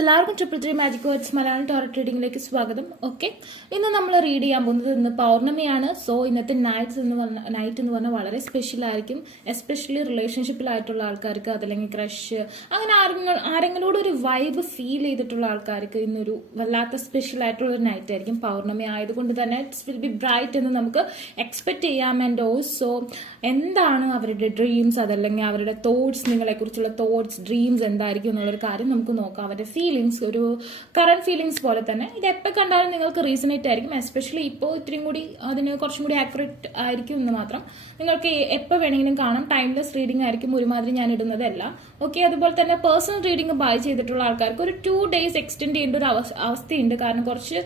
എല്ലാവർക്കും 333 magic words Malayalam tarot റീഡിംഗിലേക്ക് സ്വാഗതം. Okay, ഇന്ന് നമ്മൾ റീഡ് ചെയ്യാൻ പോകുന്നത് ഇന്ന് പൗർണമിയാണ്. സോ ഇന്നത്തെ നൈറ്റ് എന്ന് പറഞ്ഞാൽ വളരെ സ്പെഷ്യൽ ആയിരിക്കും. എസ്പെഷ്യലി റിലേഷൻഷിപ്പിലായിട്ടുള്ള ആൾക്കാർക്ക്, അതല്ലെങ്കിൽ ക്രഷ്, അങ്ങനെ ആരെങ്കിലോട് ഒരു വൈബ് ഫീൽ ചെയ്തിട്ടുള്ള ആൾക്കാർക്ക് ഇന്നൊരു വല്ലാത്ത സ്പെഷ്യൽ ആയിട്ടുള്ള ഒരു നൈറ്റ് ആയിരിക്കും. പൗർണമി ആയതുകൊണ്ട് തന്നെ ഇറ്റ്സ് വിൽ ബി ബ്രൈറ്റ് എന്ന് നമുക്ക് എക്സ്പെക്ട് ചെയ്യാം. ആൻഡ് ഓൾസോ എന്താണ് അവരുടെ ഡ്രീംസ്, അതല്ലെങ്കിൽ അവരുടെ തോട്ട്സ്, നിങ്ങളെക്കുറിച്ചുള്ള തോട്ട്സ്, ഡ്രീംസ് എന്തായിരിക്കും എന്നുള്ളൊരു കാര്യം നമുക്ക് നോക്കാം. അവരുടെ ഫീലിങ്സ് ഒരു കറന്റ് ഫീലിങ്സ് പോലെ തന്നെ ഇത് എപ്പോൾ കണ്ടാലും നിങ്ങൾക്ക് റീസണേറ്റ് ആയിരിക്കും. എസ്പെഷ്യലി ഇപ്പോൾ ഇത്രയും കൂടി അതിന് കുറച്ചും കൂടി ആക്യുറേറ്റ് ആയിരിക്കും എന്ന് മാത്രം. നിങ്ങൾക്ക് എപ്പോൾ വേണമെങ്കിലും കാണാം. ടൈംലെസ് റീഡിംഗ് ആയിരിക്കും ഒരുമാതിരി ഞാൻ ഇടുന്നതല്ല. ഓക്കെ, അതുപോലെ തന്നെ പേഴ്സണൽ റീഡിംഗ് ബൈ ചെയ്തിട്ടുള്ള ആൾക്കാർക്ക് ഒരു 2 days എക്സ്റ്റെൻഡ് ചെയ്യേണ്ട ഒരു അവസ്ഥയുണ്ട്. കാരണം കുറച്ച്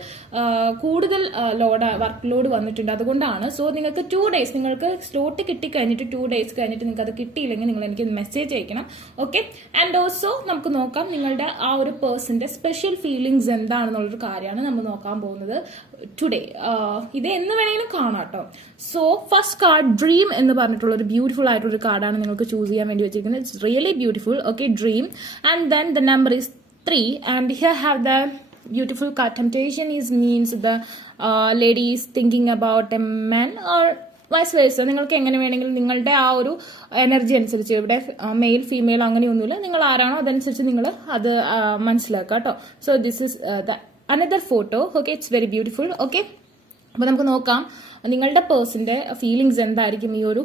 കൂടുതൽ വർക്ക് ലോഡ് വന്നിട്ടുണ്ട്, അതുകൊണ്ടാണ്. സോ നിങ്ങൾക്ക് 2 days നിങ്ങൾക്ക് സ്ലോട്ട് കിട്ടിക്കഴിഞ്ഞിട്ട് 2 days കഴിഞ്ഞിട്ട് നിങ്ങൾക്ക് അത് കിട്ടിയില്ലെങ്കിൽ നിങ്ങൾ എനിക്ക് മെസ്സേജ് അയക്കണം. ഓക്കെ, ആൻഡ് ഓൾസോ നമുക്ക് നോക്കാം നിങ്ങളുടെ ആ ഒരു പേഴ്സന്റെ സ്പെഷ്യൽ ഫീലിങ്സ് എന്താണെന്നുള്ളൊരു കാര്യമാണ് നമ്മൾ നോക്കാൻ പോകുന്നത് ടുഡേ. ഇത് എന്ന് വേണമെങ്കിലും കാണാം കേട്ടോ. സോ ഫസ്റ്റ് കാർഡ് ഡ്രീം എന്ന് പറഞ്ഞിട്ടുള്ള ഒരു ബ്യൂട്ടിഫുൾ ആയിട്ടുള്ള ഒരു കാർഡാണ് നിങ്ങൾക്ക് ചൂസ് ചെയ്യാൻ വേണ്ടി വെച്ചിരിക്കുന്നത്. It's really beautiful. Okay, dream and then the number is 3 and here have the beautiful card. Temptation means the lady is thinking about a man or vice versa. നിങ്ങൾക്ക് എങ്ങനെ വേണമെങ്കിലും നിങ്ങളുടെ ആ ഒരു എനർജി അനുസരിച്ച്, ഇവിടെ മെയിൽ ഫീമെയിൽ അങ്ങനെയൊന്നുമില്ല, നിങ്ങൾ ആരാണോ അതനുസരിച്ച് നിങ്ങൾ അത് മനസ്സിലാക്കുക കേട്ടോ. So this is the another photo. Okay, it's very beautiful. Okay, അപ്പോൾ നമുക്ക് നോക്കാം നിങ്ങളുടെ പേഴ്സന്റെ ഫീലിങ്സ് എന്തായിരിക്കും ഈ ഒരു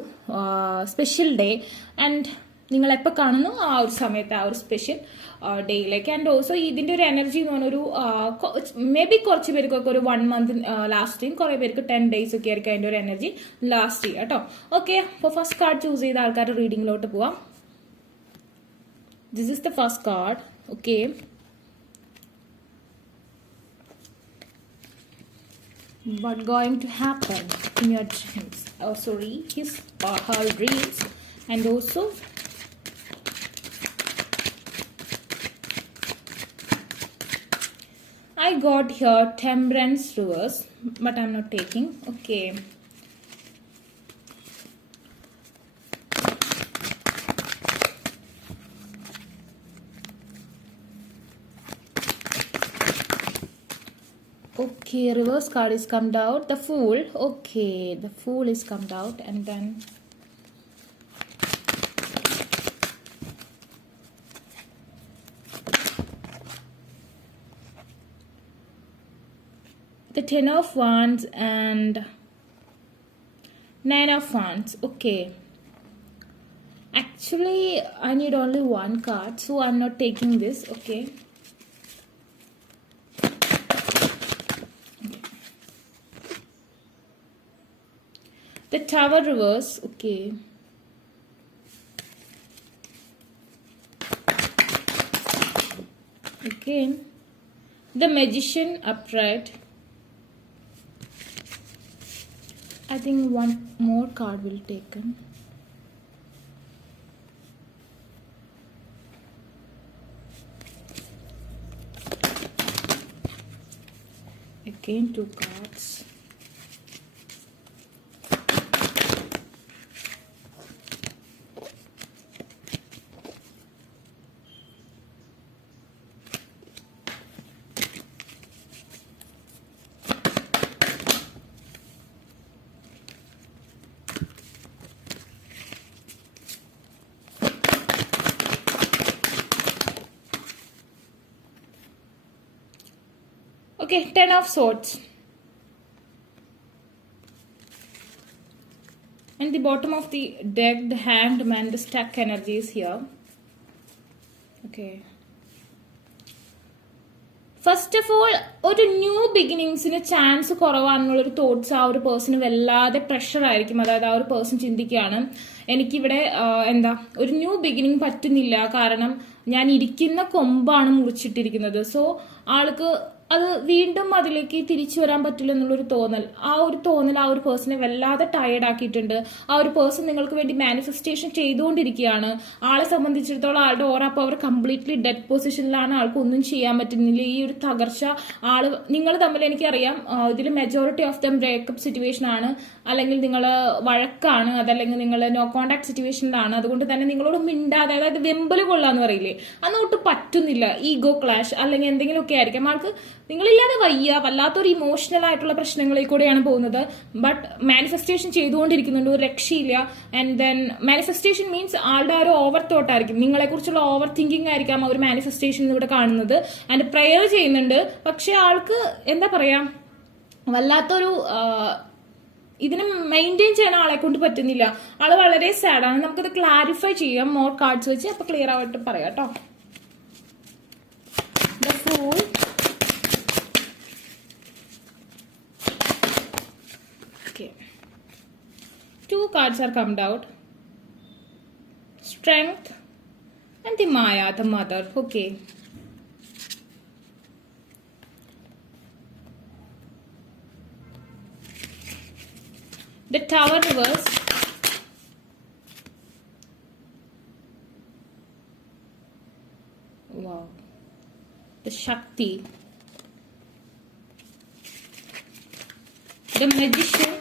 സ്പെഷ്യൽ ഡേ. ആൻഡ് നിങ്ങൾ എപ്പോൾ കാണുന്നു ആ ഒരു സമയത്ത്, ആ ഒരു സ്പെഷ്യൽ ഡേയിലേക്ക്. ആൻഡ് ഓൾസോ ഇതിന്റെ ഒരു എനർജി എന്ന് പറഞ്ഞൊരു മേ ബി കുറച്ച് പേർക്കൊക്കെ ഒരു 1 month ലാസ്റ്റ് ചെയ്യും, കുറെ പേർക്ക് 10 days ഒക്കെ ആയിരിക്കും അതിന്റെ ഒരു എനർജി ലാസ്റ്റ് ചെയ്യുക കേട്ടോ. ഓക്കെ, അപ്പോൾ ഫസ്റ്റ് കാർഡ് ചൂസ് ചെയ്ത ആൾക്കാരുടെ റീഡിങ്ങിലോട്ട് പോവാം. This is the first card. Okay, what going to happen in your dreams? Oh, sorry, his or her dreams. And also I got here Temperance reverse, but I'm not taking. Okay, okay, reverse card is come out. The Fool. Okay, the Fool is come out. And then the 10 of Wands and 9 of Wands. Okay, actually I need only one card, so I'm not taking this. Okay, the Tower reverse. Okay, again the Magician upright. I think one more card will taken. Again 2 cards. Okay, 10 of Swords. And the bottom of the deck, the Hanged Man, the stuck energy is here. Okay. First of all ഒരു new ബിഗിനിങ്സിന് chance കുറവാണെന്നുള്ളൊരു thoughts ആ ഒരു person വല്ലാതെ pressure ആയിരിക്കും. അതായത് ആ ഒരു person ചിന്തിക്കുകയാണ്, എനിക്കിവിടെ ഒരു ന്യൂ ബിഗിനിങ് പറ്റുന്നില്ല, കാരണം ഞാൻ ഇരിക്കുന്ന കൊമ്പാണ് മുറിച്ചിട്ടിരിക്കുന്നത്. സോ ആൾക്ക് അത് വീണ്ടും അതിലേക്ക് തിരിച്ചു വരാൻ പറ്റില്ല എന്നുള്ളൊരു തോന്നൽ, ആ ഒരു പേഴ്സണെ വല്ലാതെ ടയേർഡ് ആക്കിയിട്ടുണ്ട്. ആ ഒരു പേഴ്സൺ നിങ്ങൾക്ക് വേണ്ടി മാനിഫെസ്റ്റേഷൻ ചെയ്തുകൊണ്ടിരിക്കുകയാണ്. ആളെ സംബന്ധിച്ചിടത്തോളം ആളുടെ ഓറ പവർ കംപ്ലീറ്റ്ലി ഡെഡ് പൊസിഷനിലാണ്. ആൾക്ക് ഒന്നും ചെയ്യാൻ പറ്റുന്നില്ല. ഈ ഒരു തകർച്ച നിങ്ങൾ തമ്മിൽ എനിക്കറിയാം, ഇതിൽ majority of them breakup situation ആണ്, അല്ലെങ്കിൽ നിങ്ങൾ വഴക്കാണ്, അതല്ലെങ്കിൽ നിങ്ങൾ നോ കോണ്ടാക്ട് സിറ്റുവേഷനിലാണ്. അതുകൊണ്ട് തന്നെ നിങ്ങളോട് മിണ്ടാതെ, അതായത് വെമ്പല് കൊള്ളാന്ന് പറയില്ലേ, അന്നൊട്ട് പറ്റുന്നില്ല. ഈഗോ ക്ലാഷ് അല്ലെങ്കിൽ എന്തെങ്കിലുമൊക്കെ ആയിരിക്കാം. ആൾക്ക് നിങ്ങളില്ലാതെ വല്ലാത്തൊരു ഇമോഷണൽ ആയിട്ടുള്ള പ്രശ്നങ്ങളിൽ കൂടെയാണ് പോകുന്നത്. ബട്ട് മാനിഫെസ്റ്റേഷൻ ചെയ്തുകൊണ്ടിരിക്കുന്നുണ്ട്, ഒരു രക്ഷയില്ല. ആൻഡ് ദെൻ മാനിഫെസ്റ്റേഷൻ മീൻസ് ആളുടെ ഒരു ഓവർ തോട്ട് ആയിരിക്കും, നിങ്ങളെ കുറിച്ചുള്ള ഓവർ തിങ്കിങ് ആയിരിക്കാം ആ ഒരു മാനിഫെസ്റ്റേഷൻ ഇവിടെ കാണുന്നത്. ആൻഡ് പ്രെയർ ചെയ്യുന്നുണ്ട്. പക്ഷെ ആൾക്ക് എന്താ പറയാ, വല്ലാത്തൊരു ഇതിനെ മെയിൻറ്റെയിൻ ചെയ്യാൻ ആളെ കൊണ്ട് പറ്റുന്നില്ല. ആള് വളരെ സാഡാണ്. നമുക്കത് ക്ലാരിഫൈ ചെയ്യാം മോർ കാർഡ്സ് വെച്ച്. അപ്പൊ ക്ലിയർ ആയിട്ട് പറയാം കേട്ടോ. The Fool, okay, 2 cards are come out. Strength and the Maya, the mother. Okay. The Tower reverse. Wow. The Shakti. The Magician.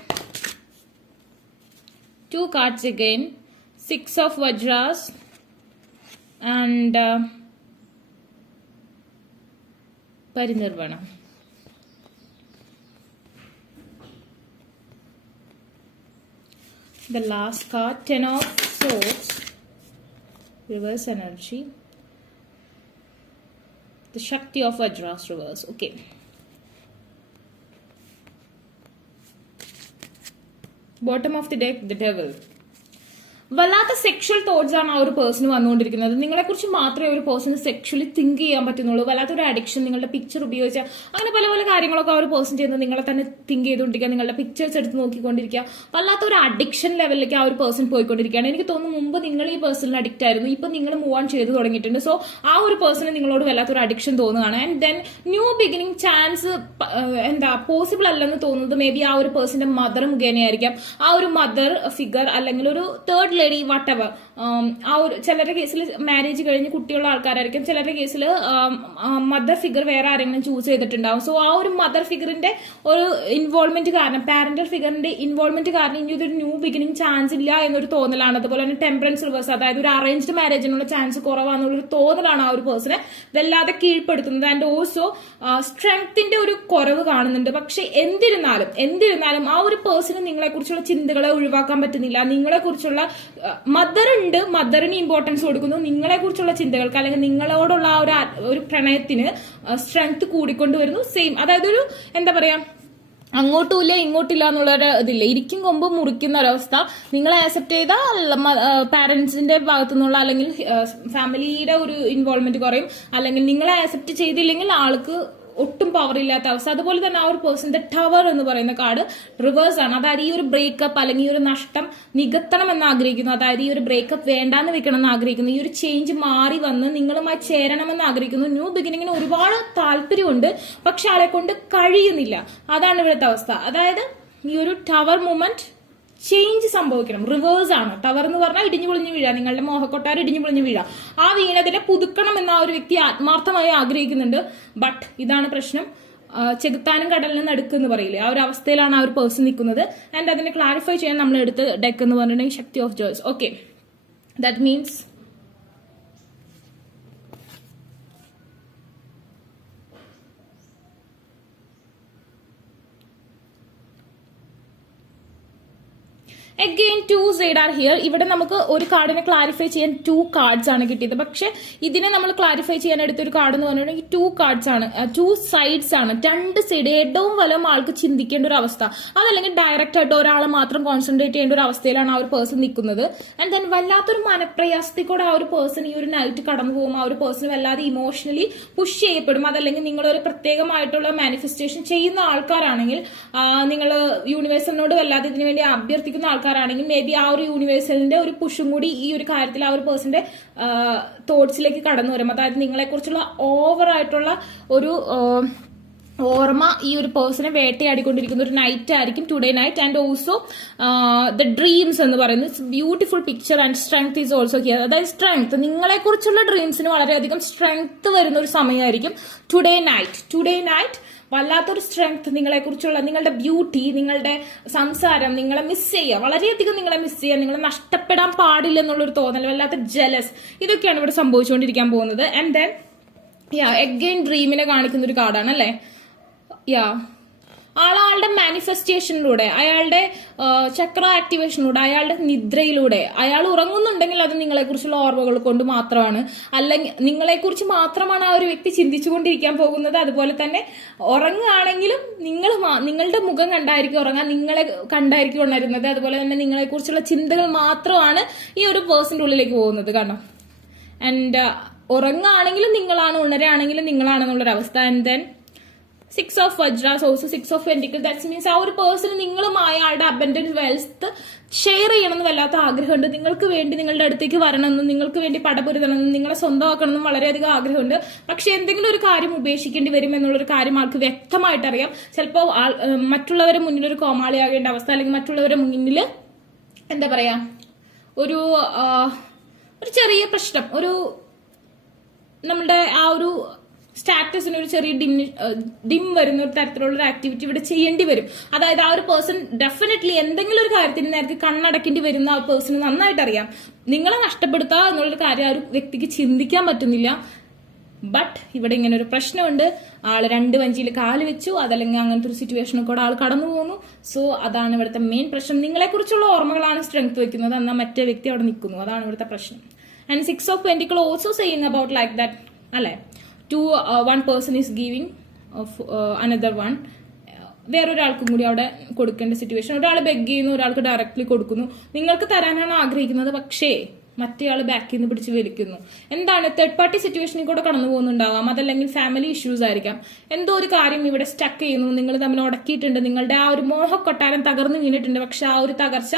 2 cards again. 6 of Vajras. And Parinirvana. The last card, 10 of Swords, reverse energy. The Shakti of Vajras reverse. Okay. Bottom of the deck, the Devil. വല്ലാത്ത sexual thoughts ആണ് ആ ഒരു person വന്നുകൊണ്ടിരിക്കുന്നത്. നിങ്ങളെ കുറിച്ച് മാത്രമേ ഒരു person sexually think ചെയ്യാൻ പറ്റുന്നുള്ളൂ. വല്ലാത്തൊരു അഡിക്ഷൻ, നിങ്ങളുടെ പിക്ചർ ഉപയോഗിച്ച അങ്ങനെ പല പല കാര്യങ്ങളൊക്കെ ആ ഒരു പേഴ്സൺ ചെയ്യുന്നത് നിങ്ങളെ തന്നെ തിങ്ക് ചെയ്തുകൊണ്ടിരിക്കുക, നിങ്ങളുടെ പിക്ചേഴ്സ് എടുത്ത് നോക്കിക്കൊണ്ടിരിക്കുക. വല്ലാത്തൊരു അഡിക്ഷൻ ലെവലിലേക്ക് ആ ഒരു പേഴ്സൺ പോയിക്കൊണ്ടിരിക്കുകയാണ്. എനിക്ക് തോന്നുന്നു മുമ്പ് നിങ്ങൾ ഈ പേഴ്സണിൽ അഡിക്റ്റ് ആയിരുന്നു, ഇപ്പൊ നിങ്ങൾ മൂവ് ഓൺ ചെയ്ത് തുടങ്ങിയിട്ടുണ്ട്. സോ ആ ഒരു പേഴ്സണ് നിങ്ങളോട് വല്ലാത്തൊരു അഡിക്ഷൻ തോന്നുകയാണ്. And then new beginning chance possible അല്ലെന്ന് തോന്നുന്നത് മേ ബി ആ ഒരു പേഴ്സന്റെ മദർ മുഖേനയായിരിക്കാം. ആ ഒരു മദർ ഫിഗർ അല്ലെങ്കിൽ ഒരു തേർഡ് ലേഡി വട്ടെവർ, ആ ഒരു ചിലരുടെ കേസിൽ മാരേജ് കഴിഞ്ഞ് കുട്ടിയുള്ള ആൾക്കാരായിരിക്കും, ചിലരുടെ കേസിൽ മദർ ഫിഗർ വേറെ ആരെങ്കിലും ചൂസ് ചെയ്തിട്ടുണ്ടാവും. സോ ആ ഒരു മദർ ഫിഗറിന്റെ ഒരു ഇൻവോൾവ്മെന്റ് കാരണം, പാരന്റൽ ഫിഗറിന്റെ ഇൻവോൾവ്മെന്റ് കാരണം ഇനി ഇതൊരു ന്യൂ ബിഗിനിങ് ചാൻസ് ഇല്ല എന്നൊരു തോന്നലാണ്. അതുപോലെ തന്നെ ടെമ്പറൻസ് റിവേഴ്സ്, അതായത് ഒരു അറേഞ്ച്ഡ് മാരേജിനുള്ള ചാൻസ് കുറവാണെന്നുള്ളൊരു തോന്നലാണ് ആ ഒരു പേഴ്സണെ വല്ലാതെ കീഴ്പ്പെടുത്തുന്നത്. ആൻഡ് ഓൾസോ സ്ട്രെങ്ത്തിന്റെ ഒരു കുറവ് കാണുന്നുണ്ട്. പക്ഷെ എന്നിരുന്നാലും ആ ഒരു പേഴ്സണ് നിങ്ങളെ കുറിച്ചുള്ള ചിന്തകളെ ഒഴിവാക്കാൻ പറ്റുന്നില്ല. നിങ്ങളെ കുറിച്ചുള്ള മദർ ഉണ്ട്, മദറിന് ഇമ്പോർട്ടൻസ് കൊടുക്കുന്നു. നിങ്ങളെ കുറിച്ചുള്ള ചിന്തകൾക്ക് അല്ലെങ്കിൽ നിങ്ങളോടുള്ള ആ ഒരു പ്രണയത്തിന് സ്ട്രെങ്ത് കൂടിക്കൊണ്ടുവരുന്നു. സെയിം, അതായത് ഒരു എന്താ പറയാ, അങ്ങോട്ടുമില്ല ഇങ്ങോട്ടില്ല എന്നുള്ളൊരു ഇതില്ല, ഇരിക്കും കൊമ്പ് മുറിക്കുന്ന ഒരവസ്ഥ. നിങ്ങളെ ആക്സെപ്റ്റ് ചെയ്ത പാരന്റ്സിന്റെ ഭാഗത്തു നിന്നുള്ള അല്ലെങ്കിൽ ഫാമിലിയുടെ ഒരു ഇൻവോൾവ്മെന്റ് കുറയും, അല്ലെങ്കിൽ നിങ്ങളെ ആക്സെപ്റ്റ് ചെയ്തില്ലെങ്കിൽ ആൾക്ക് ഒട്ടും പവർ ഇല്ലാത്ത അവസ്ഥ. അതുപോലെ തന്നെ ആ ഒരു പേഴ്സന്റെ ടവർ എന്ന് പറയുന്ന കാർഡ് റിവേഴ്സ് ആണ്. അതായത് ഈ ഒരു ബ്രേക്കപ്പ് അല്ലെങ്കിൽ ഈ ഒരു നഷ്ടം നികത്തണം എന്ന് ആഗ്രഹിക്കുന്നു, അതായത് ഈ ഒരു ബ്രേക്കപ്പ് വേണ്ടാന്ന് വെക്കണം എന്ന് ആഗ്രഹിക്കുന്നു, ഈ ഒരു ചേഞ്ച് മാറി വന്ന് നിങ്ങളുമായി ചേരണമെന്ന് ആഗ്രഹിക്കുന്നു. ന്യൂ ബിഗിനിങ്ങിന് ഒരുപാട് താല്പര്യമുണ്ട്, പക്ഷെ ആളെ കൊണ്ട് കഴിയുന്നില്ല. അതാണ് ഇവിടുത്തെ അവസ്ഥ. അതായത് ഈ ഒരു ടവർ മൂവ്മെന്റ് ചേഞ്ച് സംഭവിക്കണം. റിവേഴ്സ് ആണ്. ടവർ എന്ന് പറഞ്ഞാൽ ഇടിഞ്ഞു പൊളിഞ്ഞു വീഴ, നിങ്ങളുടെ മോഹക്കൊട്ടാരം ഇടിഞ്ഞു പൊളിഞ്ഞു വീഴ. ആ വീണതിനെ പുതുക്കണം എന്ന ആ ഒരു വ്യക്തി ആത്മാർത്ഥമായി ആഗ്രഹിക്കുന്നുണ്ട്. ബട്ട് ഇതാണ് പ്രശ്നം, ചെകുത്താനും കടലിനും നടുക്കെന്ന് പറയില്ലേ, ആ ഒരു അവസ്ഥയിലാണ് ആ ഒരു പേഴ്സൺ നിൽക്കുന്നത്. ആൻഡ് അതിനെ ക്ലാരിഫൈ ചെയ്യാൻ നമ്മൾ എടുത്ത ഡെക്ക് എന്ന് പറഞ്ഞിട്ടുണ്ടെങ്കിൽ ശക്തി of joys. Okay, that means again 2 side are here. ഇവിടെ നമുക്ക് ഒരു കാർഡിനെ ക്ലാരിഫൈ ചെയ്യാൻ 2 കാർഡ്സ് ആണ് കിട്ടിയത്. പക്ഷെ ഇതിനെ നമ്മൾ ക്ലാരിഫൈ ചെയ്യാൻ എടുത്തൊരു കാർഡ് എന്ന് പറഞ്ഞിട്ടുണ്ടെങ്കിൽ 2 കാർഡ്സ് ആണ്, 2 സൈഡ്സ് ആണ്. 2 സൈഡ് ഇടവും വലവും ആൾക്ക് ചിന്തിക്കേണ്ട ഒരു അവസ്ഥ, അതല്ലെങ്കിൽ ഡയറക്റ്റ് ആയിട്ട് ഒരാളെ മാത്രം കോൺസെൻട്രേറ്റ് ചെയ്യേണ്ട ഒരു അവസ്ഥയിലാണ് ആ ഒരു പേഴ്സൺ നിൽക്കുന്നത്. ആൻഡ് ദെൻ വല്ലാത്തൊരു മനപ്രയാസത്തിൽ കൂടെ ആ ഒരു പേഴ്സൺ ഈ ഒരു നൈറ്റ് കടന്നു പോകും. ആ ഒരു പേഴ്സൺ വല്ലാതെ ഇമോഷണലി പുഷ് ചെയ്യപ്പെടും. അതല്ലെങ്കിൽ നിങ്ങളൊരു പ്രത്യേകമായിട്ടുള്ള മാനിഫെസ്റ്റേഷൻ ചെയ്യുന്ന ആൾക്കാരാണെങ്കിൽ, നിങ്ങൾ യൂണിവേഴ്സലിനോട് വല്ലാതെ ഇതിനു വേണ്ടി അഭ്യർത്ഥിക്കുന്ന ആൾക്കാരാണെങ്കിൽ മേ ബി ആ ഒരു യൂണിവേഴ്സലിന്റെ ഒരു പുഷും കൂടി ഈ ഒരു കാര്യത്തിൽ ആ ഒരു പേഴ്സന്റെ തോട്ട്സിലേക്ക് കടന്നു വരും. അതായത് നിങ്ങളെ കുറിച്ചുള്ള ഓവർ ആയിട്ടുള്ള ഒരു ഓർമ്മ ഈ ഒരു പേഴ്സണെ വേട്ടയാടിക്കൊണ്ടിരിക്കുന്ന ഒരു നൈറ്റ് ആയിരിക്കും today night. And also the dreams എന്ന് പറയുന്നത് beautiful picture and strength is also here. അതായത് സ്ട്രെങ്ത്, നിങ്ങളെ കുറിച്ചുള്ള ഡ്രീംസിന് വളരെയധികം സ്ട്രെങ്ത് വരുന്ന ഒരു സമയമായിരിക്കും ടുഡേ നൈറ്റ്. വല്ലാത്തൊരു സ്ട്രെങ്ത്, നിങ്ങളെ കുറിച്ചുള്ള നിങ്ങളുടെ ബ്യൂട്ടി, നിങ്ങളുടെ സംസാരം, നിങ്ങളെ മിസ് ചെയ്യുക, വളരെയധികം നിങ്ങളെ മിസ് ചെയ്യുക, നിങ്ങളെ നഷ്ടപ്പെടാൻ പാടില്ല എന്നുള്ളൊരു തോന്നൽ, വല്ലാത്ത ജലസ്, ഇതൊക്കെയാണ് ഇവിടെ സംഭവിച്ചുകൊണ്ടിരിക്കാൻ പോകുന്നത്. ആൻഡ് ദെൻ എഗെയിൻ ഡ്രീമിനെ കാണിക്കുന്ന ഒരു കാർഡാണ് അല്ലേ. ആളുടെ മാനിഫെസ്റ്റേഷനിലൂടെ, അയാളുടെ ചക്ര ആക്ടിവേഷനിലൂടെ, അയാളുടെ നിദ്രയിലൂടെ, അയാൾ ഉറങ്ങുന്നുണ്ടെങ്കിൽ അത് നിങ്ങളെക്കുറിച്ചുള്ള ഓർമ്മകൾ കൊണ്ട് മാത്രമാണ്. അല്ലെങ്കിൽ നിങ്ങളെക്കുറിച്ച് മാത്രമാണ് ആ ഒരു വ്യക്തി ചിന്തിച്ചുകൊണ്ടിരിക്കാൻ പോകുന്നത്. അതുപോലെ തന്നെ ഉറങ്ങുകയാണെങ്കിലും നിങ്ങളുടെ മുഖം കണ്ടായിരിക്കും ഉറങ്ങാൻ, നിങ്ങളെ കണ്ടായിരിക്കും ഉണരുന്നത്. അതുപോലെ തന്നെ നിങ്ങളെക്കുറിച്ചുള്ള ചിന്തകൾ മാത്രമാണ് ഈ ഒരു പേഴ്സന്റെ ഉള്ളിലേക്ക് പോകുന്നത്. കാരണം ആൻഡ് ഉറങ്ങുകയാണെങ്കിലും നിങ്ങളാണ്, ഉണരുകയാണെങ്കിലും നിങ്ങളാണെന്നുള്ളൊരവസ്ഥ. And then 6 of Vajras, also 6 of Pentacles. That means ആ ഒരു പേഴ്സൺ നിങ്ങളുമായി അയാളുടെ അബൻഡന്റ് വെൽത്ത് ഷെയർ ചെയ്യണമെന്ന് വല്ലാത്ത ആഗ്രഹമുണ്ട്. നിങ്ങൾക്ക് വേണ്ടി നിങ്ങളുടെ അടുത്തേക്ക് വരണമെന്നും നിങ്ങൾക്ക് വേണ്ടി പടപൊരുതണമെന്നും നിങ്ങളെ സ്വന്തമാക്കണമെന്നും വളരെയധികം ആഗ്രഹമുണ്ട്. പക്ഷെ എന്തെങ്കിലും ഒരു കാര്യം ഉപേക്ഷിക്കേണ്ടി വരും എന്നുള്ളൊരു കാര്യം ആൾക്ക് വ്യക്തമായിട്ട് അറിയാം. ചിലപ്പോൾ മറ്റുള്ളവരെ മുന്നിൽ ഒരു കോമാളിയാകേണ്ട അവസ്ഥ, അല്ലെങ്കിൽ മറ്റുള്ളവരെ മുന്നിൽ എന്താ പറയാ ഒരു ചെറിയ പ്രശ്നം, നമ്മളുടെ ആ ഒരു സ്റ്റാറ്റസിന് ഒരു ചെറിയ ഡിം വരുന്ന ഒരു തരത്തിലുള്ള ഒരു ആക്ടിവിറ്റി ഇവിടെ ചെയ്യേണ്ടി വരും. അതായത് ആ ഒരു പേഴ്സൺ ഡെഫിനറ്റ്ലി എന്തെങ്കിലും ഒരു കാര്യത്തിന് നേരത്തെ കണ്ണടക്കേണ്ടി വരുന്ന ആ പേഴ്സണ് നന്നായിട്ട് അറിയാം. നിങ്ങളെ നഷ്ടപ്പെടുത്തുക എന്നുള്ളൊരു കാര്യം ആ ഒരു വ്യക്തിക്ക് ചിന്തിക്കാൻ പറ്റുന്നില്ല. ബട്ട് ഇവിടെ ഇങ്ങനെ ഒരു പ്രശ്നമുണ്ട്. ആള് 2 വഞ്ചിയിൽ കാല് വെച്ചു, അതല്ലെങ്കിൽ അങ്ങനത്തെ ഒരു സിറ്റുവേഷനിൽ കൂടെ ആൾ കടന്നു പോകുന്നു. സോ അതാണ് ഇവിടുത്തെ മെയിൻ പ്രശ്നം. നിങ്ങളെ കുറിച്ചുള്ള ഓർമ്മകളാണ് സ്ട്രെങ്ത് വെക്കുന്നത്, എന്നാൽ മറ്റേ വ്യക്തി അവിടെ നിൽക്കുന്നു. അതാണ് ഇവിടുത്തെ പ്രശ്നം. And 6 of Pentacles also saying about like that അല്ലെ. one person is giving of another one. വേറൊരാൾക്കും കൂടി അവിടെ കൊടുക്കേണ്ട സിറ്റുവേഷൻ. ഒരാൾ ബെഗ് ചെയ്യുന്നു, ഒരാൾക്ക് ഡയറക്ട്ലി കൊടുക്കുന്നു. നിങ്ങൾക്ക് തരാനാണ് ആഗ്രഹിക്കുന്നത്, പക്ഷേ മറ്റേയാൾ ബാക്കിൽ നിന്ന് പിടിച്ച് വലിക്കുന്നു. എന്താണ് തേർഡ് പാർട്ടി സിറ്റുവേഷനിൽ കൂടെ കടന്നു പോകുന്നുണ്ടാവാം, അതല്ലെങ്കിൽ ഫാമിലി ഇഷ്യൂസ് ആയിരിക്കാം. എന്തോ ഒരു കാര്യം ഇവിടെ സ്റ്റക്ക് ചെയ്യുന്നു, നിങ്ങൾ തമ്മിൽ ഉടക്കിയിട്ടുണ്ട്, നിങ്ങളുടെ ആ ഒരു മോഹക്കൊട്ടാരം തകർന്നു വീണിട്ടുണ്ട്. പക്ഷെ ആ ഒരു തകർച്ച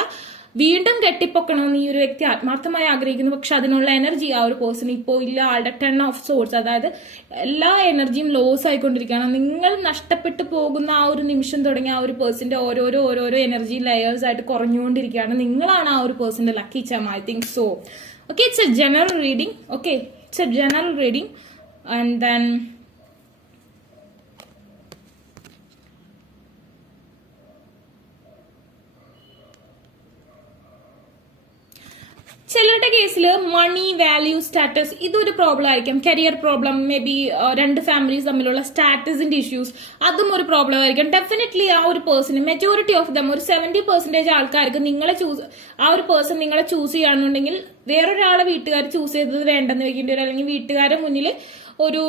വീണ്ടും കെട്ടിപ്പൊക്കണമെന്ന് ഈ ഒരു വ്യക്തി ആത്മാർത്ഥമായി ആഗ്രഹിക്കുന്നു. പക്ഷെ അതിനുള്ള എനർജി ആ ഒരു പേഴ്സൺ ഇപ്പോൾ ഇല്ല. ആളുടെ 10 of Swords, അതായത് എല്ലാ എനർജിയും ലോസ് ആയിക്കൊണ്ടിരിക്കുകയാണ്. നിങ്ങൾ നഷ്ടപ്പെട്ടു പോകുന്ന ആ ഒരു നിമിഷം തുടങ്ങി ആ ഒരു പേഴ്സന്റെ ഓരോരോ എനർജി ലെയേഴ്സ് ആയിട്ട് കുറഞ്ഞുകൊണ്ടിരിക്കുകയാണ്. നിങ്ങളാണ് ആ ഒരു പേഴ്സന്റെ lucky charm. I think so. Okay, it's a general reading. And then ചിലരുടെ കേസിൽ മണി, വാല്യൂ, സ്റ്റാറ്റസ് ഇതൊരു പ്രോബ്ലം ആയിരിക്കും. Career problem, may be 2 families തമ്മിലുള്ള സ്റ്റാറ്റസിന്റെ ഇഷ്യൂസ്, അതും ഒരു പ്രോബ്ലം ആയിരിക്കും. ഡെഫിനറ്റ്ലി ആ ഒരു പേഴ്സൺ, മെജോറിറ്റി ഓഫ് ദം, ഒരു 70% ആൾക്കാർക്ക് ആ ഒരു പേഴ്സൺ നിങ്ങളെ ചൂസ് ചെയ്യുകയാണെന്നുണ്ടെങ്കിൽ വേറൊരാളെ വീട്ടുകാർ ചൂസ് ചെയ്തത് വേണ്ടെന്ന് വെക്കേണ്ടി വരും. അല്ലെങ്കിൽ വീട്ടുകാരുടെ മുന്നിൽ ഒരു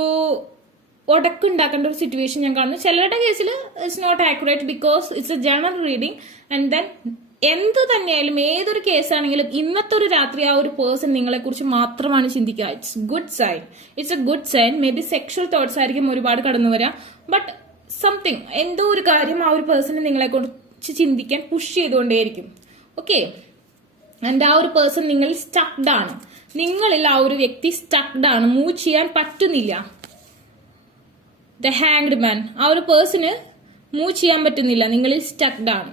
ഉടക്കുണ്ടാക്കേണ്ട ഒരു സിറ്റുവേഷൻ ഞാൻ കാണുന്നു. ചിലരുടെ കേസിൽ it's not accurate because it's a general reading. And then എന്ത് തന്നെയായാലും ഏതൊരു കേസാണെങ്കിലും ഇന്നത്തെ ഒരു രാത്രി ആ ഒരു പേഴ്സൺ നിങ്ങളെ കുറിച്ച് മാത്രമാണ് ചിന്തിക്കുക. It's a good sign. Maybe sexual thoughts ആയിരിക്കും ഒരുപാട് കടന്നു വരാം. ബട്ട് സംതിങ്, എന്തോ ഒരു കാര്യം ആ ഒരു പേഴ്സണെ നിങ്ങളെ കുറിച്ച് ചിന്തിക്കാൻ പുഷ് ചെയ്തുകൊണ്ടേയിരിക്കും. ഓക്കെ, ആൻഡ് ആ ഒരു പേഴ്സൺ നിങ്ങളിൽ സ്റ്റക്ഡ് ആണ്. നിങ്ങളിൽ ആ ഒരു വ്യക്തി സ്റ്റക്ഡ് ആണ്, മൂവ് ചെയ്യാൻ പറ്റുന്നില്ല. ദ ഹാങ്ഡ് മാൻ, ആ ഒരു പേഴ്സണ് മൂവ് ചെയ്യാൻ പറ്റുന്നില്ല, നിങ്ങളിൽ സ്റ്റക്ഡ് ആണ്.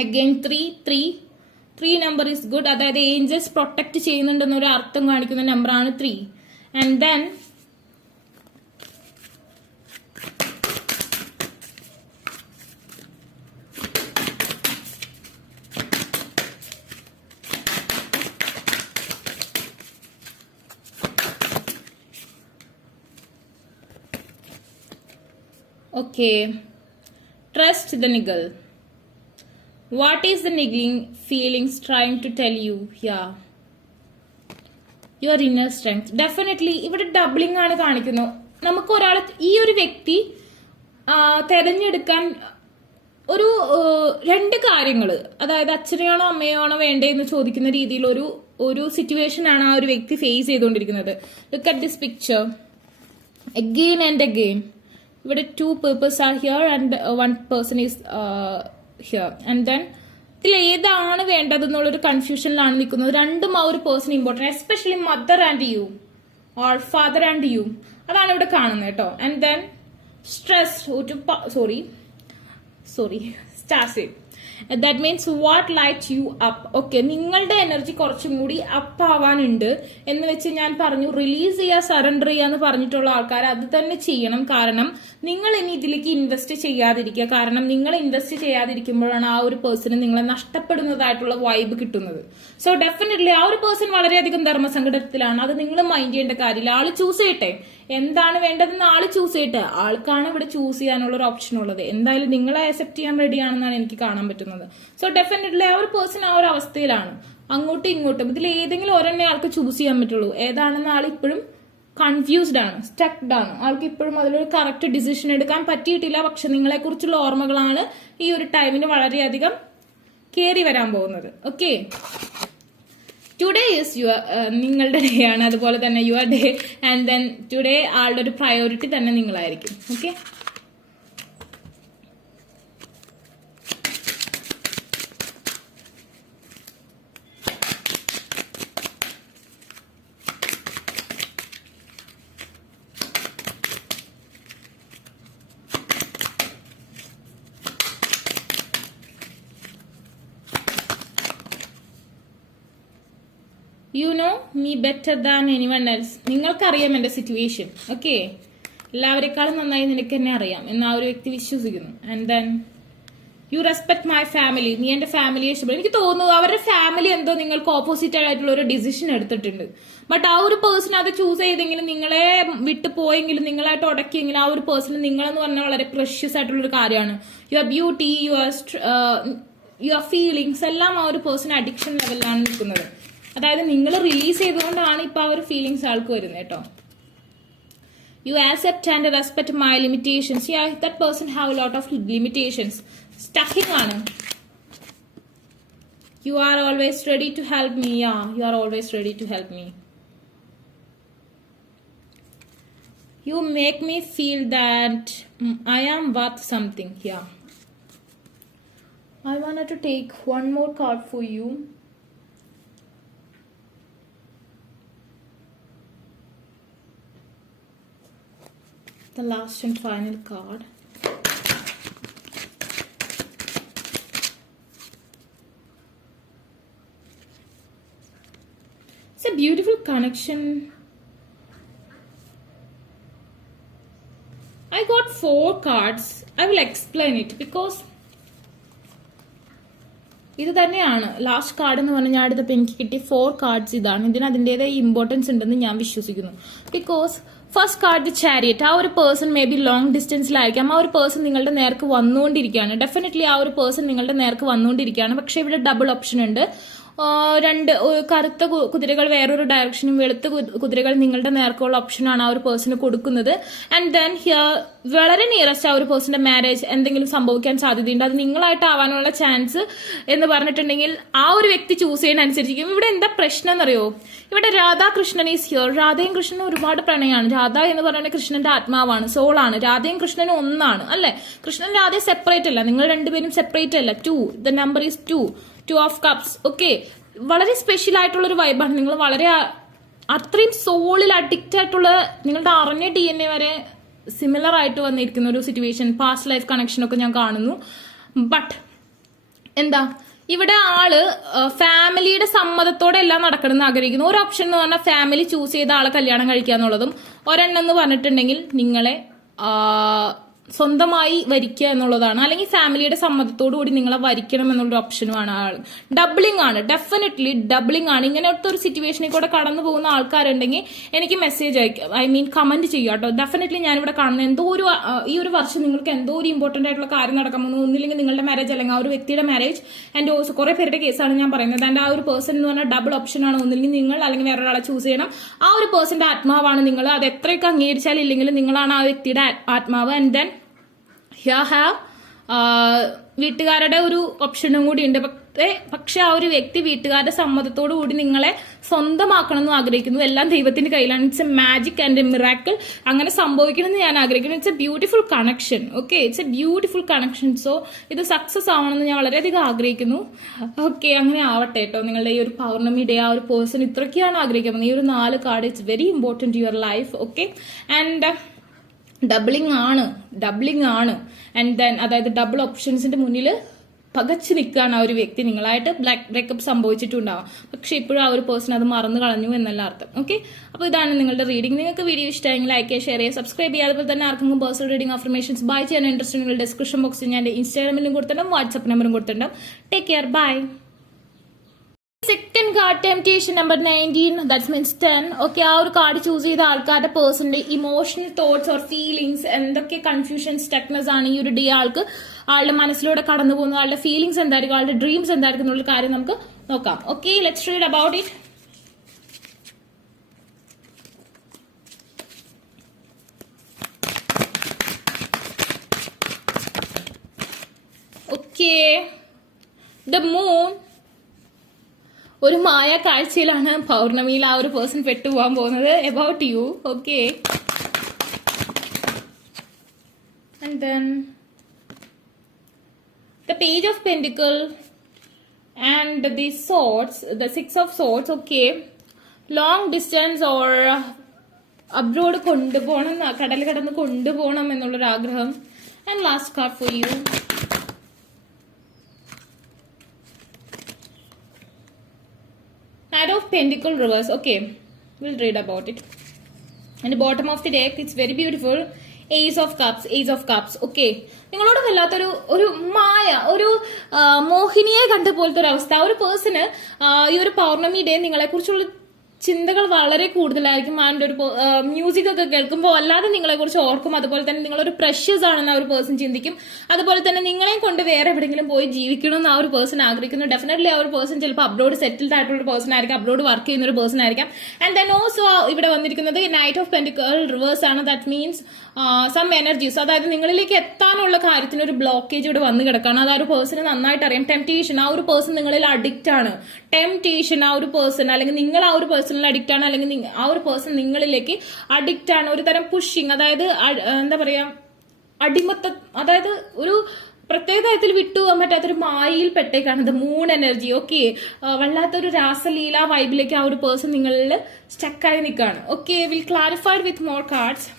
Again 3 number is good. അതായത് ഏഞ്ചൽസ് പ്രൊട്ടക്ട് ചെയ്യുന്നുണ്ടെന്നൊരു അർത്ഥം കാണിക്കുന്ന നമ്പറാണ് 3. And then okay, trust the niggle. What is the niggling feelings trying to tell you here? Your inner strength. Definitely ഇവിടെ ഡബിളിംഗ് ആണ് കാണിക്കുന്നത്. നമുക്ക് ഒരാളെ, ഈ ഒരു വ്യക്തി തെരഞ്ഞെടുക്കാൻ ഒരു 2 കാര്യങ്ങൾ, അതായത് അച്ഛനെയാണോ അമ്മയാണോ വേണ്ടതെന്ന് ചോദിക്കുന്ന രീതിയിൽ ഒരു സിറ്റുവേഷൻ ആണ് ആ ഒരു വ്യക്തി ഫേസ് ചെയ്തുകൊണ്ടിരിക്കുന്നത്. Look at this picture again and again. ഇവിടെ 2 purpose are here and 1 person is here. And then ഇതിൽ ഏതാണ് വേണ്ടതെന്നുള്ളൊരു കൺഫ്യൂഷനിലാണ് നിൽക്കുന്നത്. രണ്ടും ആ ഒരു person important, especially mother and you or father and you, അതാണ് ഇവിടെ കാണുന്നത് കേട്ടോ. And then stressed or to star seed. That means what light you up. Okay, നിങ്ങളുടെ എനർജി കുറച്ചും കൂടി അപ്പ് ആവാനുണ്ട് എന്ന് വെച്ച് ഞാൻ പറഞ്ഞു റിലീസ് ചെയ്യുക, സറണ്ടർ ചെയ്യുക എന്ന് പറഞ്ഞിട്ടുള്ള ആൾക്കാർ അത് തന്നെ ചെയ്യണം. കാരണം നിങ്ങൾ ഇനി ഇതിലേക്ക് ഇൻവെസ്റ്റ് ചെയ്യാതിരിക്കുക. കാരണം നിങ്ങൾ ഇൻവെസ്റ്റ് ചെയ്യാതിരിക്കുമ്പോഴാണ് ആ ഒരു പേഴ്സണ് നിങ്ങളെ നഷ്ടപ്പെടുന്നതായിട്ടുള്ള വൈബ് കിട്ടുന്നത്. സോ ഡെഫിനറ്റ്ലി ആ ഒരു പേഴ്സൺ വളരെയധികം ധർമ്മസങ്കടത്തിലാണ്. അത് നിങ്ങൾ മൈൻഡ് ചെയ്യേണ്ട കാര്യമില്ല. ആള് ചൂസ് ചെയ്യട്ടെ, എന്താണ് വേണ്ടതെന്ന് ആള് ചൂസ് ചെയ്യട്ടെ. ആൾക്കാണ് ഇവിടെ ചൂസ് ചെയ്യാനുള്ള ഒരു ഓപ്ഷൻ ഉള്ളത്. എന്തായാലും നിങ്ങളെ അക്സെപ്റ്റ് ചെയ്യാൻ റെഡിയാണെന്നാണ് എനിക്ക് കാണാൻ പറ്റുന്നത്. സോ ഡെഫിനറ്റ്ലി ആ ഒരു പേഴ്സൺ ആ ഒരു അവസ്ഥയിലാണ്. അങ്ങോട്ടും ഇങ്ങോട്ടും ഇതിൽ ഏതെങ്കിലും ഒരെണ്ണേ ആൾക്ക് ചൂസ് ചെയ്യാൻ പറ്റുള്ളൂ. ഏതാണെന്ന് ആൾ ഇപ്പോഴും കൺഫ്യൂസ്ഡ് ആണ്, സ്റ്റക്ഡ് ആണ്. ആൾക്ക് ഇപ്പോഴും അതിലൊരു കറക്റ്റ് ഡിസിഷൻ എടുക്കാൻ പറ്റിയിട്ടില്ല. പക്ഷെ നിങ്ങളെ കുറിച്ചുള്ള ഓർമ്മകളാണ് ഈ ഒരു ടൈമിന് വളരെയധികം കേറി വരാൻ പോകുന്നത്. ഓക്കെ, ടുഡേ ഈസ് യുവർ നിങ്ങളുടെ ഡേ ആണ്. അതുപോലെ തന്നെ your day and then today ആളുടെ ഒരു പ്രയോറിറ്റി തന്നെ നിങ്ങളായിരിക്കും. Okay, you know me better than anyone else. നിങ്ങൾക്കറിയാം എന്റെ സിറ്റുവേഷൻ. ഓക്കെ, എല്ലാവരെക്കാളും നന്നായി നിനക്ക് എന്നെ അറിയാം എന്ന് ആ ഒരു വ്യക്തി വിശ്വസിക്കുന്നു. And then you respect my family. നീ എന്റെ ഫാമിലിയെ ഇഷ്ടപ്പെടും. എനിക്ക് തോന്നുന്നു അവരുടെ ഫാമിലി എന്തോ നിങ്ങൾക്ക് ഓപ്പോസിറ്റ് ആയിട്ടുള്ള ഒരു ഡിസിഷൻ എടുത്തിട്ടുണ്ട്. ബട്ട് ആ ഒരു പേഴ്സൺ അത് ചൂസ് ചെയ്തെങ്കിലും നിങ്ങളെ വിട്ടു പോയെങ്കിലും നിങ്ങളായിട്ട് ഉടക്കിയെങ്കിലും ആ ഒരു പേഴ്സൺ നിങ്ങളെന്ന് പറഞ്ഞാൽ വളരെ പ്രഷ്യസ് ആയിട്ടുള്ള ഒരു കാര്യമാണ്. യുവർ ബ്യൂട്ടി, യുവർ ഫീലിങ്സ് എല്ലാം ആ ഒരു പേഴ്സൺ അഡിക്ഷൻ ലെവലിലാണ് നിൽക്കുന്നത്. അതായത് നിങ്ങൾ റിലീസ് ചെയ്തുകൊണ്ടാണ് ഇപ്പൊ ആ ഒരു ഫീലിങ്സ് ആൾക്ക് വരുന്നത് കേട്ടോ. You accept and respect my limitations. That person have a lot of limitations. Stucking ആണ്. You are always ready to help me. You are always ready to help me. You make me feel that I am worth something. Yeah. I wanted to take one more card for you. The last and final card. It's a beautiful connection. I got 4 cards. I will explain it because ഇത് തന്നെയാണ് last card എന്ന് പറഞ്ഞാൽ ഞാൻ എടുത്തപ്പോൾ എനിക്ക് കിട്ടിയ 4 cards ഇതാണ്. ഇതിന് അതിൻ്റെതായ ഇമ്പോർട്ടൻസ് ഉണ്ടെന്ന് ഞാൻ വിശ്വസിക്കുന്നു. Because first card chariot. ആ ഒരു പേഴ്സൺ മേ ബി ലോങ് ഡിസ്റ്റൻസിലായിരിക്കാം. ആ ഒരു പേഴ്സൺ നിങ്ങളുടെ നേർക്ക് വന്നുകൊണ്ടിരിക്കുകയാണ്. ഡെഫിനറ്റ്ലി ആ ഒരു പേഴ്സൺ നിങ്ങളുടെ നേർക്ക് വന്നുകൊണ്ടിരിക്കുകയാണ്. പക്ഷെ ഇവിടെ ഡബിൾ ഓപ്ഷൻ ഉണ്ട്. 2 കറുത്ത കുതിരകൾ വേറൊരു ഡയറക്ഷനും വെളുത്ത കുതിരകൾ നിങ്ങളുടെ നേർക്കുള്ള ഓപ്ഷനാണ് ആ ഒരു പേഴ്സണ് കൊടുക്കുന്നത്. ആൻഡ് ദെൻ ഹിയർ വളരെ നിയറസ്റ്റ് ആ ഒരു പേഴ്സന്റെ മാരേജ് എന്തെങ്കിലും സംഭവിക്കാൻ സാധ്യതയുണ്ട്. അത് നിങ്ങളായിട്ട് ആവാനുള്ള ചാൻസ് എന്ന് പറഞ്ഞിട്ടുണ്ടെങ്കിൽ ആ ഒരു വ്യക്തി ചൂസ് ചെയ്യുന്ന അനുസരിച്ചിരിക്കും. ഇവിടെ എന്താ പ്രശ്നം എന്നറിയോ? ഇവിടെ രാധാകൃഷ്ണൻ ഈസ് ഹിയർ. രാധയും കൃഷ്ണനും ഒരുപാട് പ്രണയമാണ്. രാധ എന്ന് പറയുന്നത് കൃഷ്ണന്റെ ആത്മാവാണ്, സോളാണ്. രാധയും കൃഷ്ണനും ഒന്നാണ് അല്ലെ. കൃഷ്ണൻ രാധയും സെപ്പറേറ്റ് അല്ല. നിങ്ങൾ രണ്ടുപേരും സെപ്പറേറ്റ് അല്ല. 2 the number is 2 of cups. Okay, വളരെ സ്പെഷ്യൽ ആയിട്ടുള്ള ഒരു വൈബാണ്. നിങ്ങൾ വളരെ അത്രയും സോളിൽ അഡിക്റ്റ് ആയിട്ടുള്ള നിങ്ങളുടെ അറിഞ്ഞ DNA വരെ സിമിലർ ആയിട്ട് വന്നിരിക്കുന്ന ഒരു സിറ്റുവേഷൻ, പാസ്റ്റ് ലൈഫ് കണക്ഷൻ ഒക്കെ ഞാൻ കാണുന്നു. ബട്ട് എന്താ ഇവിടെ ആള് ഫാമിലിയുടെ സമ്മതത്തോടെ എല്ലാം നടക്കണമെന്ന് ആഗ്രഹിക്കുന്നു. ഒരു ഓപ്ഷൻ എന്ന് പറഞ്ഞാൽ ഫാമിലി ചൂസ് ചെയ്ത ആളെ കല്യാണം കഴിക്കുക എന്നുള്ളതും, ഒരെണ്ണം എന്ന് പറഞ്ഞിട്ടുണ്ടെങ്കിൽ നിങ്ങളെ സ്വന്തമായി വരിക്കുക എന്നുള്ളതാണ്. അല്ലെങ്കിൽ ഫാമിലിയുടെ സമ്മതത്തോടു കൂടി നിങ്ങളെ വരിക്കണം എന്നുള്ളൊരു ഓപ്ഷനുമാണ് ആൾ. ഡബിളിംഗ് ആണ്, ഡെഫിനറ്റ്ലി ഡബിളിംഗ് ആണ്. ഇങ്ങനത്തെ ഒരു സിറ്റുവേഷനിൽ കൂടെ കടന്നു പോകുന്ന ആൾക്കാരുണ്ടെങ്കിൽ എനിക്ക് മെസ്സേജ് അയക്കാം, കമന്റ് ചെയ്യുക കേട്ടോ. ഡെഫിനറ്റ്ലി ഞാനിവിടെ കാണുന്ന എന്തോ ഒരു ഈ ഒരു വർഷം നിങ്ങൾക്ക് എന്തോ ഒരു ഇമ്പോർട്ടന്റ് ആയിട്ടുള്ള കാര്യം നടക്കാൻ പോകുന്നു. ഒന്നില്ലെങ്കിൽ നിങ്ങളുടെ മാരേജ് അല്ലെങ്കിൽ ആ ഒരു വ്യക്തിയുടെ മാരേജ്. ആൻഡ് ഓൾസോ കുറെ പേരുടെ കേസാണ് ഞാൻ പറയുന്നത്. ആൻഡ് ആ ഒരു പേഴ്സൺ എന്ന് പറഞ്ഞാൽ ഡബിൾ ഓപ്ഷനാണ്. ഒന്നില്ലെങ്കിൽ നിങ്ങൾ അല്ലെങ്കിൽ വേറൊരാളെ ചൂസ് ചെയ്യണം. ആ ഒരു പേഴ്സന്റെ ആത്മാവാണ് നിങ്ങൾ. അത് എത്രയൊക്കെ അംഗീകരിച്ചാലും ഇല്ലെങ്കിലും നിങ്ങളാണ് ആ വ്യക്തിയുടെ ആത്മാവ്. ആൻഡ് ദെൻ വീട്ടുകാരുടെ ഒരു ഓപ്ഷനും കൂടി ഉണ്ട്. പക്ഷെ ആ ഒരു വ്യക്തി വീട്ടുകാരുടെ സമ്മതത്തോടു കൂടി നിങ്ങളെ സ്വന്തമാക്കണം എന്ന് ആഗ്രഹിക്കുന്നു. എല്ലാം ദൈവത്തിന്റെ കയ്യിലാണ്. It's A magic and A miracle. അങ്ങനെ സംഭവിക്കണം എന്ന് ഞാൻ ആഗ്രഹിക്കുന്നു. It's A beautiful connection. Okay, it's A beautiful connection. So ഇത് സക്സസ് ആവണമെന്ന് ഞാൻ വളരെയധികം ആഗ്രഹിക്കുന്നു. ഓക്കെ, അങ്ങനെ ആവട്ടെ കേട്ടോ. നിങ്ങളുടെ ഈ ഒരു പൗർണമി ഡേ ആ ഒരു പേഴ്സൺ ഇത്രയൊക്കെയാണ് ആഗ്രഹിക്കുന്നത്. ഈ ഒരു 4 card it's very important to your life. Okay, and doubling ആണ്. ആൻഡ് ദെൻ അതായത് ഡബിൾ ഓപ്ഷൻസിന്റെ മുന്നിൽ പകച്ചു നിൽക്കുകയാണ് ആ ഒരു വ്യക്തി. നിങ്ങളായിട്ട് ബ്രേക്കപ്പ് സംഭവിച്ചിട്ടുണ്ടാവാം, പക്ഷെ ഇപ്പോഴും ആ ഒരു പേഴ്സൺ അത് മറന്നു കളഞ്ഞു എന്നല്ല അർത്ഥം. ഓക്കെ, അപ്പോൾ ഇതാണ് നിങ്ങളുടെ റീഡിംഗ്. നിങ്ങൾക്ക് വീഡിയോ ഇഷ്ടമെങ്കിൽ ലൈക്ക് ചെയ്യുക, ഷെയർ ചെയ്യുക, സബ്സ്ക്രൈബ് ചെയ്യുക. അതുപോലെ തന്നെ ആർക്കെങ്കിലും പേഴ്സണൽ റീഡിംഗ് അഫർമേഷൻസ് ബൈ ചെയ്യാൻ ഇൻട്രസ്റ്റ് ഉണ്ടെങ്കിൽ ഡിസ്ക്രിപ്ഷൻ ബോക്സിൽ ഞാൻ ഇൻസ്റ്റാഗ്രാമിലും കൊടുത്തിട്ടുണ്ടാവും, വാട്സ്ആപ്പ് നമ്പറും കൊടുത്തിട്ടുണ്ടാവും. Take care, bye. Second card temptation number 19, that means 10. Okay, ആ ഒരു കാർഡ് ചൂസ് ചെയ്ത ആൾക്കാരുടെ പേഴ്സന്റെ ഇമോഷണൽ തോട്ട്സ് ഓർ ഫീലിംഗ്സ്, എന്തൊക്കെ കൺഫ്യൂഷൻ സ്റ്റക്നെസ് ആണ് ഈ ഒരു ഡേ ആളുടെ മനസ്സിലൂടെ കടന്നു പോകുന്നത്, ആളുടെ ഫീലിംഗ്സ് എന്തായിരിക്കും, ആളുടെ ഡ്രീംസ് എന്തായിരിക്കും എന്നുള്ള കാര്യം നമുക്ക് നോക്കാം. Okay, let's read about it. Okay, the moon ഒരു മായ കാഴ്ചയിലാണ് പൗർണമിയിൽ ആ ഒരു പേഴ്സൺ പെട്ടുപോകാൻ പോകുന്നത്. About you. Okay, and then the page of pentacle and the swords, the 6 of swords. Okay, long distance or abroad കൊണ്ടുപോകണം, കടൽ കടന്ന് കൊണ്ടുപോകണം എന്നുള്ളൊരു ആഗ്രഹം. and last card for you. Knight of Pentacle reverse. Okay, we'll read about it. And the bottom of the deck, it's very beautiful. Ace of Cups. Okay, നിങ്ങളോട് വല്ലാത്തൊരു ഒരു മായ, ഒരു മോഹിനിയെ കണ്ട പോലത്തെ ഒരു അവസ്ഥ. ഒരു പേഴ്സണ് ഈ ഒരു പൗർണമി ഡേ നിങ്ങളെ കുറിച്ചുള്ള ചിന്തകൾ വളരെ കൂടുതലായിരിക്കും. ആൻഡ് ഒരു മ്യൂസിക് ഒക്കെ കേൾക്കുമ്പോൾ അല്ലാതെ നിങ്ങളെ കുറിച്ച് ഓർക്കും. അതുപോലെ തന്നെ നിങ്ങളൊരു പ്രഷ്യസ് ആണെന്ന് ആ ഒരു പേഴ്സൺ ചിന്തിക്കും. അതുപോലെ തന്നെ നിങ്ങളെയും കൊണ്ട് വേറെ എവിടെയെങ്കിലും പോയി ജീവിക്കണമെന്ന് ആ ഒരു പേഴ്സൺ ആഗ്രഹിക്കുന്നു. ഡെഫിനറ്റ്ലി ആ ഒരു പേഴ്സൺ ചിലപ്പോൾ അബ്രോഡ് സെറ്റിൽഡ് ആയിട്ടുള്ള ഒരു പേഴ്സൺ ആയിരിക്കും, അബ്രോഡ് വർക്ക് ചെയ്യുന്ന ഒരു പേഴ്സൺ ആയിരിക്കാം. ആൻഡ് ദെൻ ഓൾസോ ഇവിടെ വന്നിരിക്കുന്നത് നൈറ്റ് ഓഫ് പെന്റിക്കിൾ റിവേഴ്സ് ആണ്. ദാറ്റ് മീൻസ് സം എനർജീസ്, അതായത് നിങ്ങളിലേക്ക് എത്താനുള്ള കാര്യത്തിന് ഒരു ബ്ലോക്കേജ് ഇവിടെ വന്ന് കിടക്കുകയാണ്. അത് ആ ഒരു പേഴ്സണ് നന്നായിട്ട് അറിയാം. ടെംപ്റ്റേഷൻ, ആ ഒരു പേഴ്സൺ നിങ്ങളിൽ അഡിക്റ്റ് ആണ്. ടെംപ്റ്റേഷൻ, ആ ഒരു പേഴ്സൺ അല്ലെങ്കിൽ നിങ്ങൾ ആ ഒരു പേഴ്സണിൽ അഡിക്റ്റ് ആണ്, അല്ലെങ്കിൽ ആ ഒരു പേഴ്സൺ നിങ്ങളിലേക്ക് അഡിക്റ്റ് ആണ്. ഒരു തരം പുഷിങ്, അതായത് എന്താ പറയാ, അടിമത്തം, അതായത് ഒരു പ്രത്യേക തരത്തിൽ വിട്ടുപോകാൻ പറ്റാത്തൊരു മായയിൽ പെട്ടേക്കാണ്. The moon energy. ഓക്കെ, വല്ലാത്തൊരു രാസലീല വൈബിലേക്ക് ആ ഒരു പേഴ്സൺ നിങ്ങളിൽ സ്റ്റക്കായി നിൽക്കുകയാണ്. Okay, will clarified with more cards.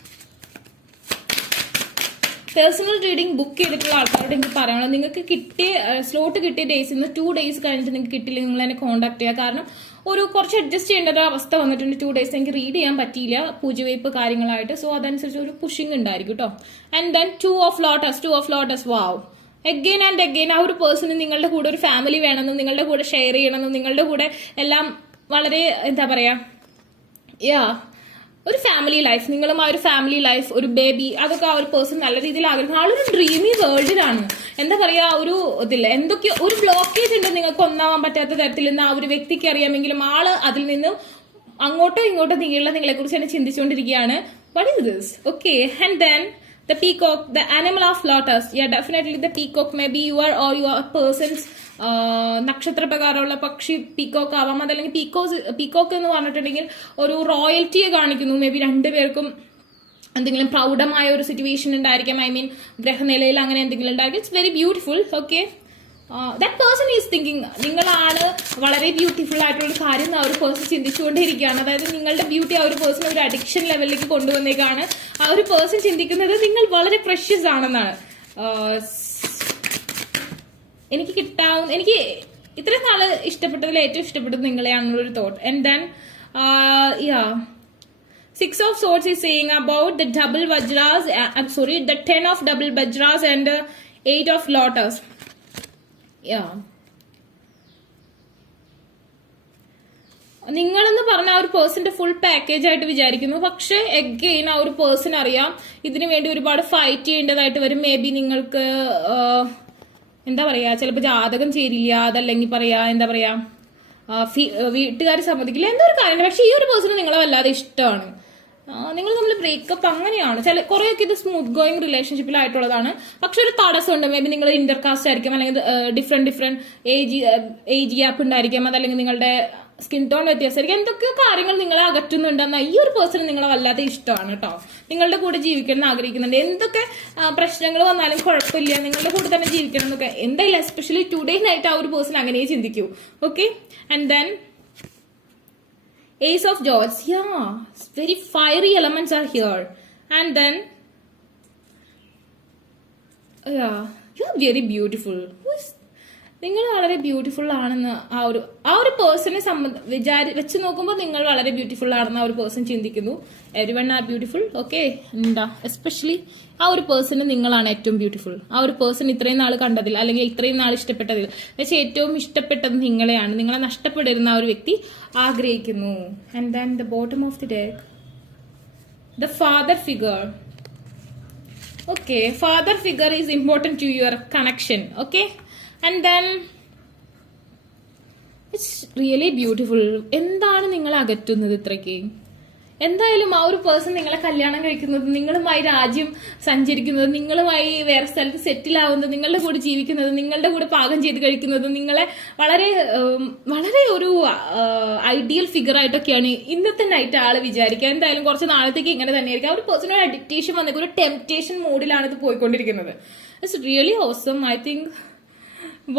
Personal reading book ചെയ്തിട്ടുള്ള ആൾക്കാരോട് എനിക്ക് പറയണം, നിങ്ങൾക്ക് കിട്ടിയ സ്ലോട്ട് കിട്ടിയ ഡേയ്സിൽ നിന്ന് 2 days കഴിഞ്ഞിട്ട് നിങ്ങൾക്ക് കിട്ടില്ലെങ്കിൽ നിങ്ങൾ എന്നെ കോൺടാക്ട് ചെയ്യുക. കാരണം ഒരു കുറച്ച് അഡ്ജസ്റ്റ് ചെയ്യേണ്ട ഒരു അവസ്ഥ വന്നിട്ടുണ്ട്. 2 days എനിക്ക് റീഡ് ചെയ്യാൻ പറ്റിയില്ല, പൂജവയ്പ്പ് കാര്യങ്ങളായിട്ട്. സോ അതനുസരിച്ച് ഒരു പുഷിംഗ് ഉണ്ടായിരിക്കും കേട്ടോ. And then 2 of Lotus. Wow, again and again ആ ഒരു പേഴ്സണ് നിങ്ങളുടെ കൂടെ ഒരു ഫാമിലി വേണമെന്നും നിങ്ങളുടെ കൂടെ ഷെയർ ചെയ്യണമെന്നും നിങ്ങളുടെ കൂടെ എല്ലാം വളരെ എന്താ പറയാ, ഒരു ഫാമിലി ലൈഫ്, നിങ്ങളും ആ ഒരു ഫാമിലി ലൈഫ്, ഒരു ബേബി, അതൊക്കെ ആ ഒരു പേഴ്സൺ നല്ല രീതിയിൽ ആഗ്രഹിക്കുന്നു. ആളൊരു ഡ്രീമി വേൾഡിലാണ്. എന്താ പറയാ, ഒരു ഇതില്ല, എന്തൊക്കെയോ ഒരു ബ്ലോക്കേജ് ഉണ്ട് നിങ്ങൾക്ക് ഒന്നാവാൻ പറ്റാത്ത തരത്തിൽ നിന്ന് ആ ഒരു വ്യക്തിക്ക് അറിയാമെങ്കിലും ആള് അതിൽ നിന്ന് അങ്ങോട്ടോ ഇങ്ങോട്ടോ നീള നിങ്ങളെ കുറിച്ച് തന്നെ ചിന്തിച്ചുകൊണ്ടിരിക്കുകയാണ്. What is this? Okay, and then the peacock, the animal of lotus. Yeah, definitely the peacock. Maybe you are or your person's നക്ഷത്രപ്രകാരമുള്ള പക്ഷി പീക്കോക്ക് ആവാം. അതല്ലെങ്കിൽ പീക്കോക്ക് എന്ന് പറഞ്ഞിട്ടുണ്ടെങ്കിൽ ഒരു റോയൽറ്റിയെ കാണിക്കുന്നു. മേ ബി രണ്ടുപേർക്കും എന്തെങ്കിലും പ്രൗഢമായ ഒരു സിറ്റുവേഷൻ ഉണ്ടായിരിക്കാം. ഐ മീൻ ഗ്രഹനിലയിൽ അങ്ങനെ എന്തെങ്കിലും ഉണ്ടായിരിക്കും. It's very beautiful. Okay, that person is thinking, നിങ്ങളാണ് വളരെ ബ്യൂട്ടിഫുൾ ആയിട്ടുള്ള ഒരു കാര്യം ആ ഒരു പേഴ്സൺ ചിന്തിച്ചുകൊണ്ടിരിക്കുകയാണ്. അതായത് നിങ്ങളുടെ ബ്യൂട്ടി ആ ഒരു പേഴ്സൺ ഒരു അഡിക്ഷൻ ലെവലിലേക്ക് കൊണ്ടുവന്നേക്കാണ്. ആ ഒരു പേഴ്സൺ ചിന്തിക്കുന്നത് നിങ്ങൾ വളരെ പ്രഷ്യസ് ആണെന്നാണ്. എനിക്ക് ഇത്രയും നാള് ഇഷ്ടപ്പെട്ടതിൽ ഏറ്റവും ഇഷ്ടപ്പെട്ടത് നിങ്ങളെയാണെന്നുള്ളൊരു thought. And then Six of Swords is saying about the double vajras, the 10 of double vajras and 8 of lotus. നിങ്ങളെന്ന് പറഞ്ഞ ആ ഒരു പേഴ്സന്റെ ഫുൾ പാക്കേജ് ആയിട്ട് വിചാരിക്കുന്നു. പക്ഷെ എഗെയിൻ ആ ഒരു പേഴ്സൺ അറിയാം ഇതിനു വേണ്ടി ഒരുപാട് ഫൈറ്റ് ചെയ്യേണ്ടതായിട്ട് വരും. മേ ബി നിങ്ങൾക്ക് എന്താ പറയാ, ചിലപ്പോൾ ജാതകം ചേരില്ല, അതല്ലെങ്കിൽ പറയാ എന്താ പറയാ, വീട്ടുകാർ സമ്മതിക്കില്ല, എന്തോ ഒരു കാര്യം. പക്ഷെ ഈ ഒരു പേഴ്സണ് നിങ്ങളെ വല്ലാതെ ഇഷ്ടമാണ്. നിങ്ങൾ തമ്മിൽ ബ്രേക്കപ്പ് അങ്ങനെയാണ്. കുറെയൊക്കെ ഇത് സ്മൂത്ത് ഗോയിങ് റിലേഷൻഷിപ്പിലായിട്ടുള്ളതാണ്. പക്ഷെ ഒരു തടസ്സമുണ്ട്. മേ ബി നിങ്ങൾ ഇന്റർകാസ്റ്റ് ആയിരിക്കും, അല്ലെങ്കിൽ ഡിഫറെന്റ് ഏജ് ഗ്യാപ്പ് ഉണ്ടായിരിക്കാം, അതല്ലെങ്കിൽ നിങ്ങളുടെ സ്കിൻ ടോൺ വ്യത്യാസമായിരിക്കും. എന്തൊക്കെയോ കാര്യങ്ങൾ നിങ്ങളെ അകറ്റുന്നുണ്ടെന്ന ഈ ഒരു പേഴ്സൺ നിങ്ങളെ വല്ലാതെ ഇഷ്ടമാണ് കേട്ടോ. നിങ്ങളുടെ കൂടെ ജീവിക്കണം എന്ന് ആഗ്രഹിക്കുന്നുണ്ട്. എന്തൊക്കെ പ്രശ്നങ്ങൾ വന്നാലും കുഴപ്പമില്ല, നിങ്ങളുടെ കൂടെ തന്നെ ജീവിക്കണം എന്നൊക്കെ എന്തായാലും എസ്പെഷ്യലി ടുഡേ നൈറ്റ് ആ ഒരു പേഴ്സൺ അങ്ങനെ ചിന്തിക്കൂ. Okay, and then Ace of Swords. Yeah, very fiery elements are here. And then U are very beautiful. നിങ്ങൾ വളരെ ബ്യൂട്ടിഫുൾ ആണെന്ന് ആ ഒരു പേഴ്സണെ വെച്ച് നോക്കുമ്പോൾ നിങ്ങൾ വളരെ ബ്യൂട്ടിഫുൾ ആണെന്ന് ആ ഒരു പേഴ്സൺ ചിന്തിക്കുന്നു. Everyone are beautiful. ഓക്കെ, എന്താ എസ്പെഷ്യലി ആ ഒരു പേഴ്സണ് നിങ്ങളാണ് ഏറ്റവും ബ്യൂട്ടിഫുൾ. ആ ഒരു പേഴ്സൺ ഇത്രയും നാൾ കണ്ടതിൽ അല്ലെങ്കിൽ ഇത്രയും നാൾ ഇഷ്ടപ്പെട്ടതിൽ വെച്ച് ഏറ്റവും ഇഷ്ടപ്പെട്ടത് നിങ്ങളെയാണ്. നിങ്ങളെ നഷ്ടപ്പെടരുന്ന ആ ഒരു വ്യക്തി ആഗ്രഹിക്കുന്നു. And then the bottom of the deck, the father figure. Okay, father figure is important to your connection. Okay, and then it's really beautiful. എന്താണ് നിങ്ങൾ അകറ്റുന്നത് ഇത്രയ്ക്ക്? എന്തായാലും ആ ഒരു പേഴ്സൺ നിങ്ങളെ കല്യാണം കഴിക്കുന്നത്, നിങ്ങളുമായി രാജ്യം സഞ്ചരിക്കുന്നത്, നിങ്ങളുമായി വേറെ സ്ഥലത്ത് സെറ്റിൽ ആവുന്നത്, നിങ്ങളുടെ കൂടെ ജീവിക്കുന്നത്, നിങ്ങളുടെ കൂടെ പാകം ചെയ്ത് കഴിക്കുന്നത്, നിങ്ങളെ വളരെ വളരെ ഒരു ഐഡിയൽ ഫിഗർ ആയിട്ടൊക്കെയാണ് ഇന്നത്തെ നൈറ്റ് ആള് വിചാരിക്കുക. എന്തായാലും കുറച്ച് നാളത്തേക്ക് ഇങ്ങനെ തന്നെയായിരിക്കും. ആ ഒരു പേഴ്സണൽ അഡിക്റ്റേഷൻ വന്നേക്കും, ഒരു ടെംപ്റ്റേഷൻ മോഡിലാണ് ഇത് പോയിക്കൊണ്ടിരിക്കുന്നത്. It's really awesome. I think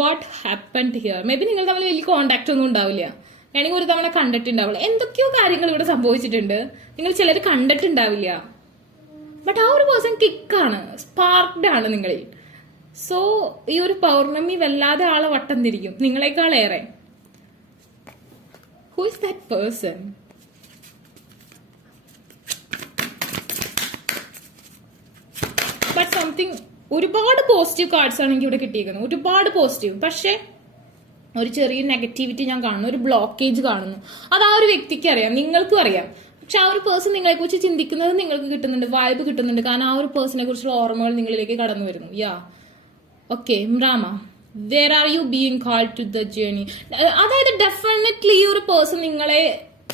what happened here. May be നിങ്ങൾ തമ്മിൽ വലിയ കോണ്ടാക്ട് ഒന്നും ഉണ്ടാവില്ല, വേണമെങ്കിൽ ഒരു തവണ കണ്ടിട്ടുണ്ടാവില്ല. എന്തൊക്കെയോ കാര്യങ്ങൾ ഇവിടെ സംഭവിച്ചിട്ടുണ്ട്. നിങ്ങൾ ചിലർ കണ്ടിട്ടുണ്ടാവില്ല, ബട്ട് ആ ഒരു പേഴ്സൺ കിക്കാണ്, സ്പാർക്ഡ് ആണ് നിങ്ങളിൽ. സോ ഈ ഒരു പൗർണമി വല്ലാതെ ആളെ വട്ടം തിരിക്കും നിങ്ങളെക്കാളേറെ. Who is that person? But something, ഒരുപാട് പോസിറ്റീവ് കാർഡ്സ് ആണ് എനിക്ക് ഇവിടെ കിട്ടിയിരിക്കുന്നത്, ഒരുപാട് പോസിറ്റീവ്. പക്ഷേ ഒരു ചെറിയ നെഗറ്റിവിറ്റി ഞാൻ കാണുന്നു, ഒരു ബ്ലോക്കേജ് കാണുന്നു. അത് ആ ഒരു വ്യക്തിക്ക് അറിയാം, നിങ്ങൾക്കും അറിയാം. പക്ഷെ ആ ഒരു പേഴ്സൺ നിങ്ങളെ കുറിച്ച് ചിന്തിക്കുന്നത് നിങ്ങൾക്ക് കിട്ടുന്നുണ്ട്, വൈബ് കിട്ടുന്നുണ്ട്. കാരണം ആ ഒരു പേഴ്സണെ കുറിച്ചുള്ള ഓർമ്മകൾ നിങ്ങളിലേക്ക് കടന്നു വരുന്നു. ഓക്കെ, മ്രാമ, where are you being called to the journey? അതായത് ഡെഫിനറ്റ്ലി ഈ ഒരു പേഴ്സൺ നിങ്ങളെ,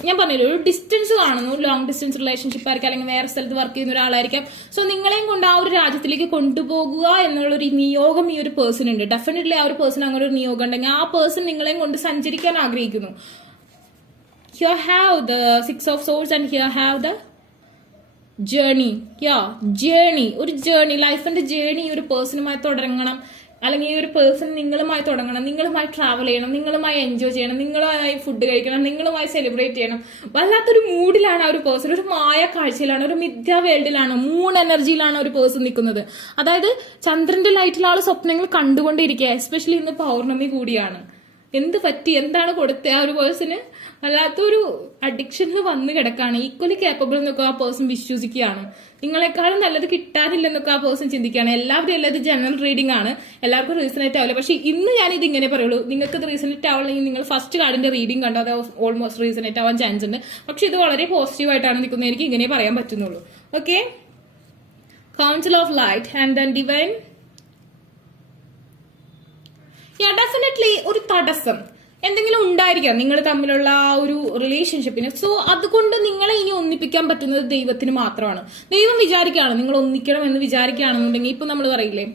ഞാൻ പറഞ്ഞില്ല, ഒരു ഡിസ്റ്റൻസ് കാണുന്നു. ലോങ് ഡിസ്റ്റൻസ് റിലേഷൻഷിപ്പ് ആയിരിക്കും, അല്ലെങ്കിൽ വേറെ സ്ഥലത്ത് വർക്ക് ചെയ്യുന്ന ഒരാളായിരിക്കാം. സോ നിങ്ങളെയും കൊണ്ട് ആ ഒരു രാജ്യത്തിലേക്ക് കൊണ്ടുപോകുക എന്നുള്ളൊരു നിയോഗം ഈ ഒരു പേഴ്സൺ ഉണ്ട്. ഡെഫിനറ്റ്ലി ആ ഒരു പേഴ്സൺ അങ്ങനെ ഒരു നിയോഗം ഉണ്ടെങ്കിൽ ആ പേഴ്സൺ നിങ്ങളെയും കൊണ്ട് സഞ്ചരിക്കാൻ ആഗ്രഹിക്കുന്നു. Here have the 6 of Swords and here have the journey. Journey, ഒരു ജേർണി, ലൈഫിന്റെ ജേർണി ഈ ഒരു പേഴ്സണുമായി തുടങ്ങണം, അല്ലെങ്കിൽ ഈ ഒരു പേഴ്സൺ നിങ്ങളുമായി തുടങ്ങണം, നിങ്ങളുമായി ട്രാവൽ ചെയ്യണം, നിങ്ങളുമായി എൻജോയ് ചെയ്യണം, നിങ്ങളുമായി ഫുഡ് കഴിക്കണം, നിങ്ങളുമായി സെലിബ്രേറ്റ് ചെയ്യണം. വല്ലാത്തൊരു മൂഡിലാണ് ആ ഒരു പേഴ്സൺ, ഒരു മായ കാഴ്ചയിലാണ്, ഒരു മിഥ്യാ വേൾഡിലാണ്, മൂൺ എനർജിയിലാണ് ഒരു പേഴ്സൺ നിൽക്കുന്നത്. അതായത് ചന്ദ്രന്റെ ലൈറ്റിൽ ആള് സ്വപ്നങ്ങൾ കണ്ടുകൊണ്ടിരിക്കുക. എസ്പെഷ്യലി ഇന്ന് പൗർണമി കൂടിയാണ്. എന്ത് പറ്റി, എന്താണ് കൊടുത്തത് ആ ഒരു പേഴ്സണ്? വല്ലാത്തൊരു അഡിക്ഷനിൽ വന്ന് കിടക്കാണ്. ഈക്വലി കേപ്പബിൾ എന്നൊക്കെ ആ പേഴ്സൺ വിശ്വസിക്കുകയാണ്. നിങ്ങളെക്കാളും നല്ലത് കിട്ടാനില്ലെന്നൊക്കെ ആ പേഴ്സൺ ചിന്തിക്കുകയാണ്. എല്ലാവരും അല്ല, ഇത് ജനറൽ റീഡിംഗ് ആണ്, എല്ലാവർക്കും റീസണേറ്റ് ആവില്ല. പക്ഷെ ഇന്ന് ഞാൻ ഇത് ഇങ്ങനെ പറയുള്ളൂ. നിങ്ങൾക്ക് ഇത് റീസണേറ്റ് ആവണമെങ്കിൽ നിങ്ങൾ ഫസ്റ്റ് കാർഡിന്റെ റീഡിംഗ് കണ്ടോ, അത് ഓൾമോസ്റ്റ് റീസണേറ്റ് ആവാൻ ചാൻസ് ഉണ്ട്. പക്ഷെ ഇത് വളരെ പോസിറ്റീവ് ആയിട്ടാണ് നിൽക്കുന്നത്, എനിക്ക് ഇങ്ങനെ പറയാൻ പറ്റുന്നുള്ളൂ. Okay, council of light and then divine. Definitely ഒരു തടസ്സം എന്തെങ്കിലും ഉണ്ടായിരിക്കാം നിങ്ങൾ തമ്മിലുള്ള ആ ഒരു റിലേഷൻഷിപ്പിന്. സോ അതുകൊണ്ട് നിങ്ങളെ ഇനി ഒന്നിപ്പിക്കാൻ പറ്റുന്നത് ദൈവത്തിന് മാത്രമാണ്. ദൈവം വിചാരിക്കുകയാണ് നിങ്ങൾ ഒന്നിക്കണം എന്ന് വിചാരിക്കുകയാണെന്നുണ്ടെങ്കിൽ, ഇപ്പൊ നമ്മൾ പറയില്ലേ,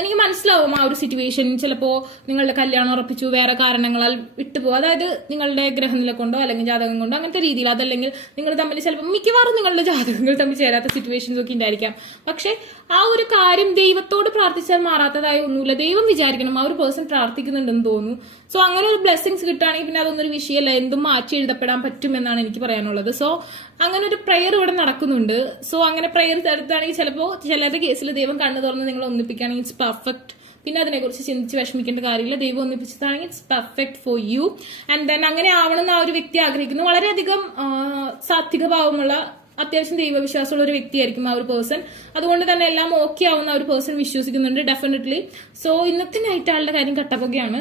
എനിക്ക് മനസ്സിലാവും ആ ഒരു സിറ്റുവേഷൻ. ചിലപ്പോ നിങ്ങളുടെ കല്യാണം ഉറപ്പിച്ചു, വേറെ കാരണങ്ങളാൽ വിട്ടുപോകും. അതായത് നിങ്ങളുടെ ഗ്രഹനില കൊണ്ടോ അല്ലെങ്കിൽ ജാതകം കൊണ്ടോ അങ്ങനത്തെ രീതിയിൽ, അതല്ലെങ്കിൽ നിങ്ങൾ തമ്മിൽ ചിലപ്പോൾ മിക്കവാറും നിങ്ങളുടെ ജാതകങ്ങൾ തമ്മിൽ ചേരാത്ത സിറ്റുവേഷൻസ് ഒക്കെ ഉണ്ടായിരിക്കാം. പക്ഷെ ആ ഒരു കാര്യം ദൈവത്തോട് പ്രാർത്ഥിച്ചാൽ മാറാത്തതായി ഒന്നുമില്ല. ദൈവം വിചാരിക്കണം, ആ ഒരു പേഴ്സൺ പ്രാർത്ഥിക്കുന്നുണ്ടെന്ന് തോന്നുന്നു. സോ അങ്ങനെ ഒരു ബ്ലെസ്സിങ്സ് കിട്ടുകയാണെങ്കിൽ പിന്നെ അതൊന്നൊരു വിഷയമല്ല, എന്തും മാറ്റി എഴുതപ്പെടാൻ പറ്റും എന്നാണ് എനിക്ക് പറയാനുള്ളത്. സോ അങ്ങനെ ഒരു പ്രെയർ ഇവിടെ നടക്കുന്നുണ്ട്. സോ അങ്ങനെ പ്രെയർ എടുത്താണെങ്കിൽ ചിലപ്പോൾ ചിലരുടെ കേസിൽ ദൈവം കണ്ണു തുറന്ന് നിങ്ങൾ ഒന്നിപ്പിക്കുകയാണെങ്കിൽ ഇറ്റ്സ് പെർഫെക്റ്റ്. പിന്നെ അതിനെക്കുറിച്ച് ചിന്തിച്ച് വിഷമിക്കേണ്ട കാര്യമില്ല. ദൈവം ഒന്നിപ്പിച്ചതാണെങ്കിൽ it's perfect for you. And then അങ്ങനെ ആവണമെന്ന് ആ ഒരു വ്യക്തി ആഗ്രഹിക്കുന്നു. വളരെയധികം സാത്വിക ഭാവമുള്ള, അത്യാവശ്യം ദൈവവിശ്വാസമുള്ള ഒരു വ്യക്തിയായിരിക്കും ആ ഒരു പേഴ്സൺ. അതുകൊണ്ട് തന്നെ എല്ലാം ഓക്കെ ആവുന്ന ആ ഒരു പേഴ്സൺ വിശ്വസിക്കുന്നുണ്ട് ഡെഫിനറ്റ്ലി. സോ ഇന്നത്തെ നൈറ്റ് ആളുടെ കാര്യം കട്ടപ്പൊക്കെയാണ്.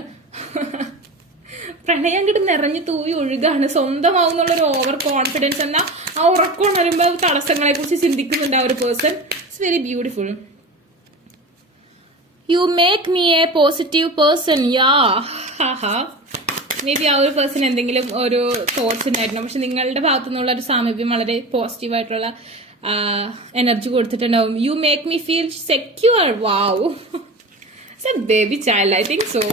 പ്രണയം കിട്ടും നിറഞ്ഞു തൂവി ഒഴുകാണ്, സ്വന്തമാവുന്നുള്ള ഒരു ഓവർ കോൺഫിഡൻസ് എന്ന ആ ഉറക്കം വരുമ്പോൾ തടസ്സങ്ങളെ കുറിച്ച് ചിന്തിക്കുന്നുണ്ട് ആ ഒരു person. It's very beautiful. U make me A positive person. May be ആ ഒരു പേഴ്സൺ എന്തെങ്കിലും ഒരു തോട്ട്സ് ഉണ്ടായിരുന്നു, പക്ഷെ നിങ്ങളുടെ ഭാഗത്തു നിന്നുള്ള ഒരു സാമീപ്യം വളരെ പോസിറ്റീവ് ആയിട്ടുള്ള എനർജി കൊടുത്തിട്ടുണ്ടാവും. You make me feel secure. Wow, it's a baby child, I think so.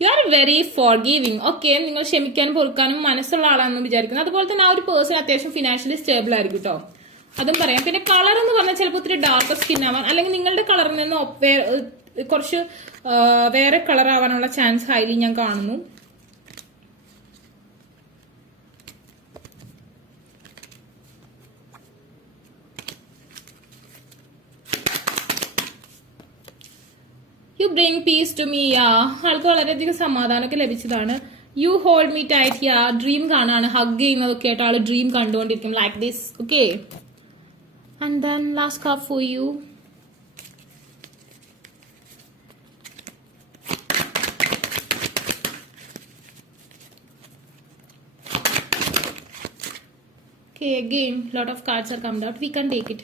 You are very forgiving. Okay, നിങ്ങൾ ക്ഷമിക്കാനും പൊറുക്കാനും മനസ്സുള്ള ആളാണെന്ന് വിചാരിക്കുന്നു. അതുപോലെ തന്നെ ആ ഒരു പേഴ്സൺ അത്യാവശ്യം ഫിനാൻഷ്യലി സ്റ്റേബിൾ ആയിരിക്കും കേട്ടോ, അതും പറയാം. പിന്നെ കളർ എന്ന് പറഞ്ഞാൽ ചിലപ്പോൾ ഒത്തിരി ഡാർക്ക് സ്കിൻ ആവാൻ, അല്ലെങ്കിൽ നിങ്ങളുടെ കളറിൽ നിന്ന് കുറച്ച് വേറെ കളർ ആവാനുള്ള ചാൻസ് ഹൈലി ഞാൻ കാണുന്നു. You bring peace to me. ആൾക്ക് വളരെയധികം സമാധാനമൊക്കെ ലഭിച്ചതാണ്. You hold me tight. Dream കാണാണ്, ഹഗ് ചെയ്യുന്നതൊക്കെ ആയിട്ട് ആള് ഡ്രീം കണ്ടുകൊണ്ടിരിക്കും like this. Okay, and then last card for you. Okay, again, lot of cards are coming out. We can take it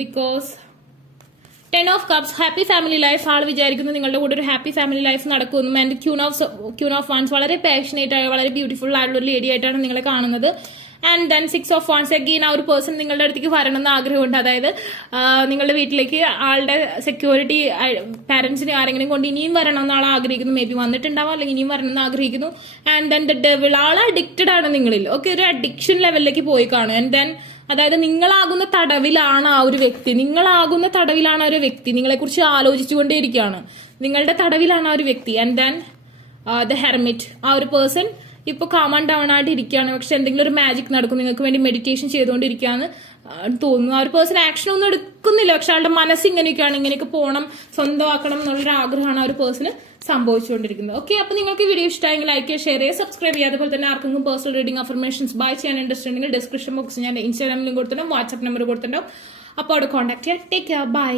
because 10 of cups, happy family life. ആൾ വിചാരിക്കുന്നു നിങ്ങളുടെ കൂടെ ഒരു happy family life നടക്കുന്നു. And queen of wands വളരെ passionate ആയ വളരെ beautiful ആയിട്ടുള്ള ഒരു ലേഡി ആയിട്ടാണ് നിങ്ങളെ കാണുന്നത്. And then 6 of wands. Again ആ ഒരു പേഴ്സൺ നിങ്ങളുടെ അടുത്തേക്ക് വരണമെന്ന് ആഗ്രഹമുണ്ട്. അതായത് നിങ്ങളുടെ വീട്ടിലേക്ക് ആളുടെ സെക്യൂരിറ്റി പാരന്റ്സിനെ ആരെങ്കിലും കൊണ്ട് ഇനിയും വരണമെന്ന് ആൾ ആഗ്രഹിക്കുന്നു. മേ ബി വന്നിട്ടുണ്ടാവാം, അല്ലെങ്കിൽ ഇനിയും വരണമെന്ന് ആഗ്രഹിക്കുന്നു. And then the devil, all addicted ആണ് നിങ്ങളിൽ. ഓക്കെ, ഒരു അഡിക്ഷൻ ലെവലിലേക്ക് പോയി കാണും. ആൻഡ് ദെൻ അതായത് നിങ്ങളാകുന്ന തടവിലാണ് ആ ഒരു വ്യക്തി, നിങ്ങളാകുന്ന തടവിലാണ് ആ ഒരു വ്യക്തി, നിങ്ങളെ കുറിച്ച് ആലോചിച്ചുകൊണ്ടേയിരിക്കുകയാണ്, നിങ്ങളുടെ തടവിലാണ് ആ ഒരു വ്യക്തി. ആൻഡ് ദെൻ ദ ഹെർമിറ്റ്, ആ ഒരു പേഴ്സൺ ഇപ്പൊ കാം ആൻഡ് ഡൗൺ ആയിട്ട് ഇരിക്കുകയാണ്. പക്ഷെ എന്തെങ്കിലും ഒരു മാജിക് നടക്കും, നിങ്ങൾക്ക് വേണ്ടി മെഡിറ്റേഷൻ ചെയ്തുകൊണ്ടിരിക്കുകയാണ് തോന്നുന്നു. ആ ഒരു പേഴ്സൺ ആക്ഷൻ ഒന്നും എടുക്കുന്നില്ല, പക്ഷെ ആളുടെ മനസ്സ് ഇങ്ങനെയൊക്കെയാണ്, ഇങ്ങനെയൊക്കെ പോകണം, സ്വന്തമാക്കണം എന്നുള്ളൊരു ആഗ്രഹമാണ് ആ ഒരു പേഴ്സണ് സംഭവിച്ചുകൊണ്ടിരിക്കുന്നത്. ഓക്കെ, അപ്പൊ നിങ്ങൾക്ക് വീഡിയോ ഇഷ്ടമായെങ്കിൽ ലൈക്ക് ചെയ്യുക, ഷെയർ ചെയ്യുക, സബ്സ്ക്രൈബ് ചെയ്യുക. അതുപോലെ തന്നെ ആർക്കെങ്കിലും പേഴ്സണൽ റീഡിംഗ് അഫർമേഷൻസ് ബൈ ചെയ്യാൻ ഇൻട്രസ്റ്റ് ഉണ്ടെങ്കിൽ ഡിസ്ക്രിപ്ഷൻ ബോക്സിൽ ഞാൻ ഇൻസ്റ്റാഗ്രാമിലും കൊടുത്തിട്ടുണ്ടാവും, വാട്സ്ആപ്പ് നമ്പർ കൊടുത്തിട്ടുണ്ടാവും. അപ്പോൾ അവിടെ കോൺടാക്ട് ചെയ്യുക. Take care, by.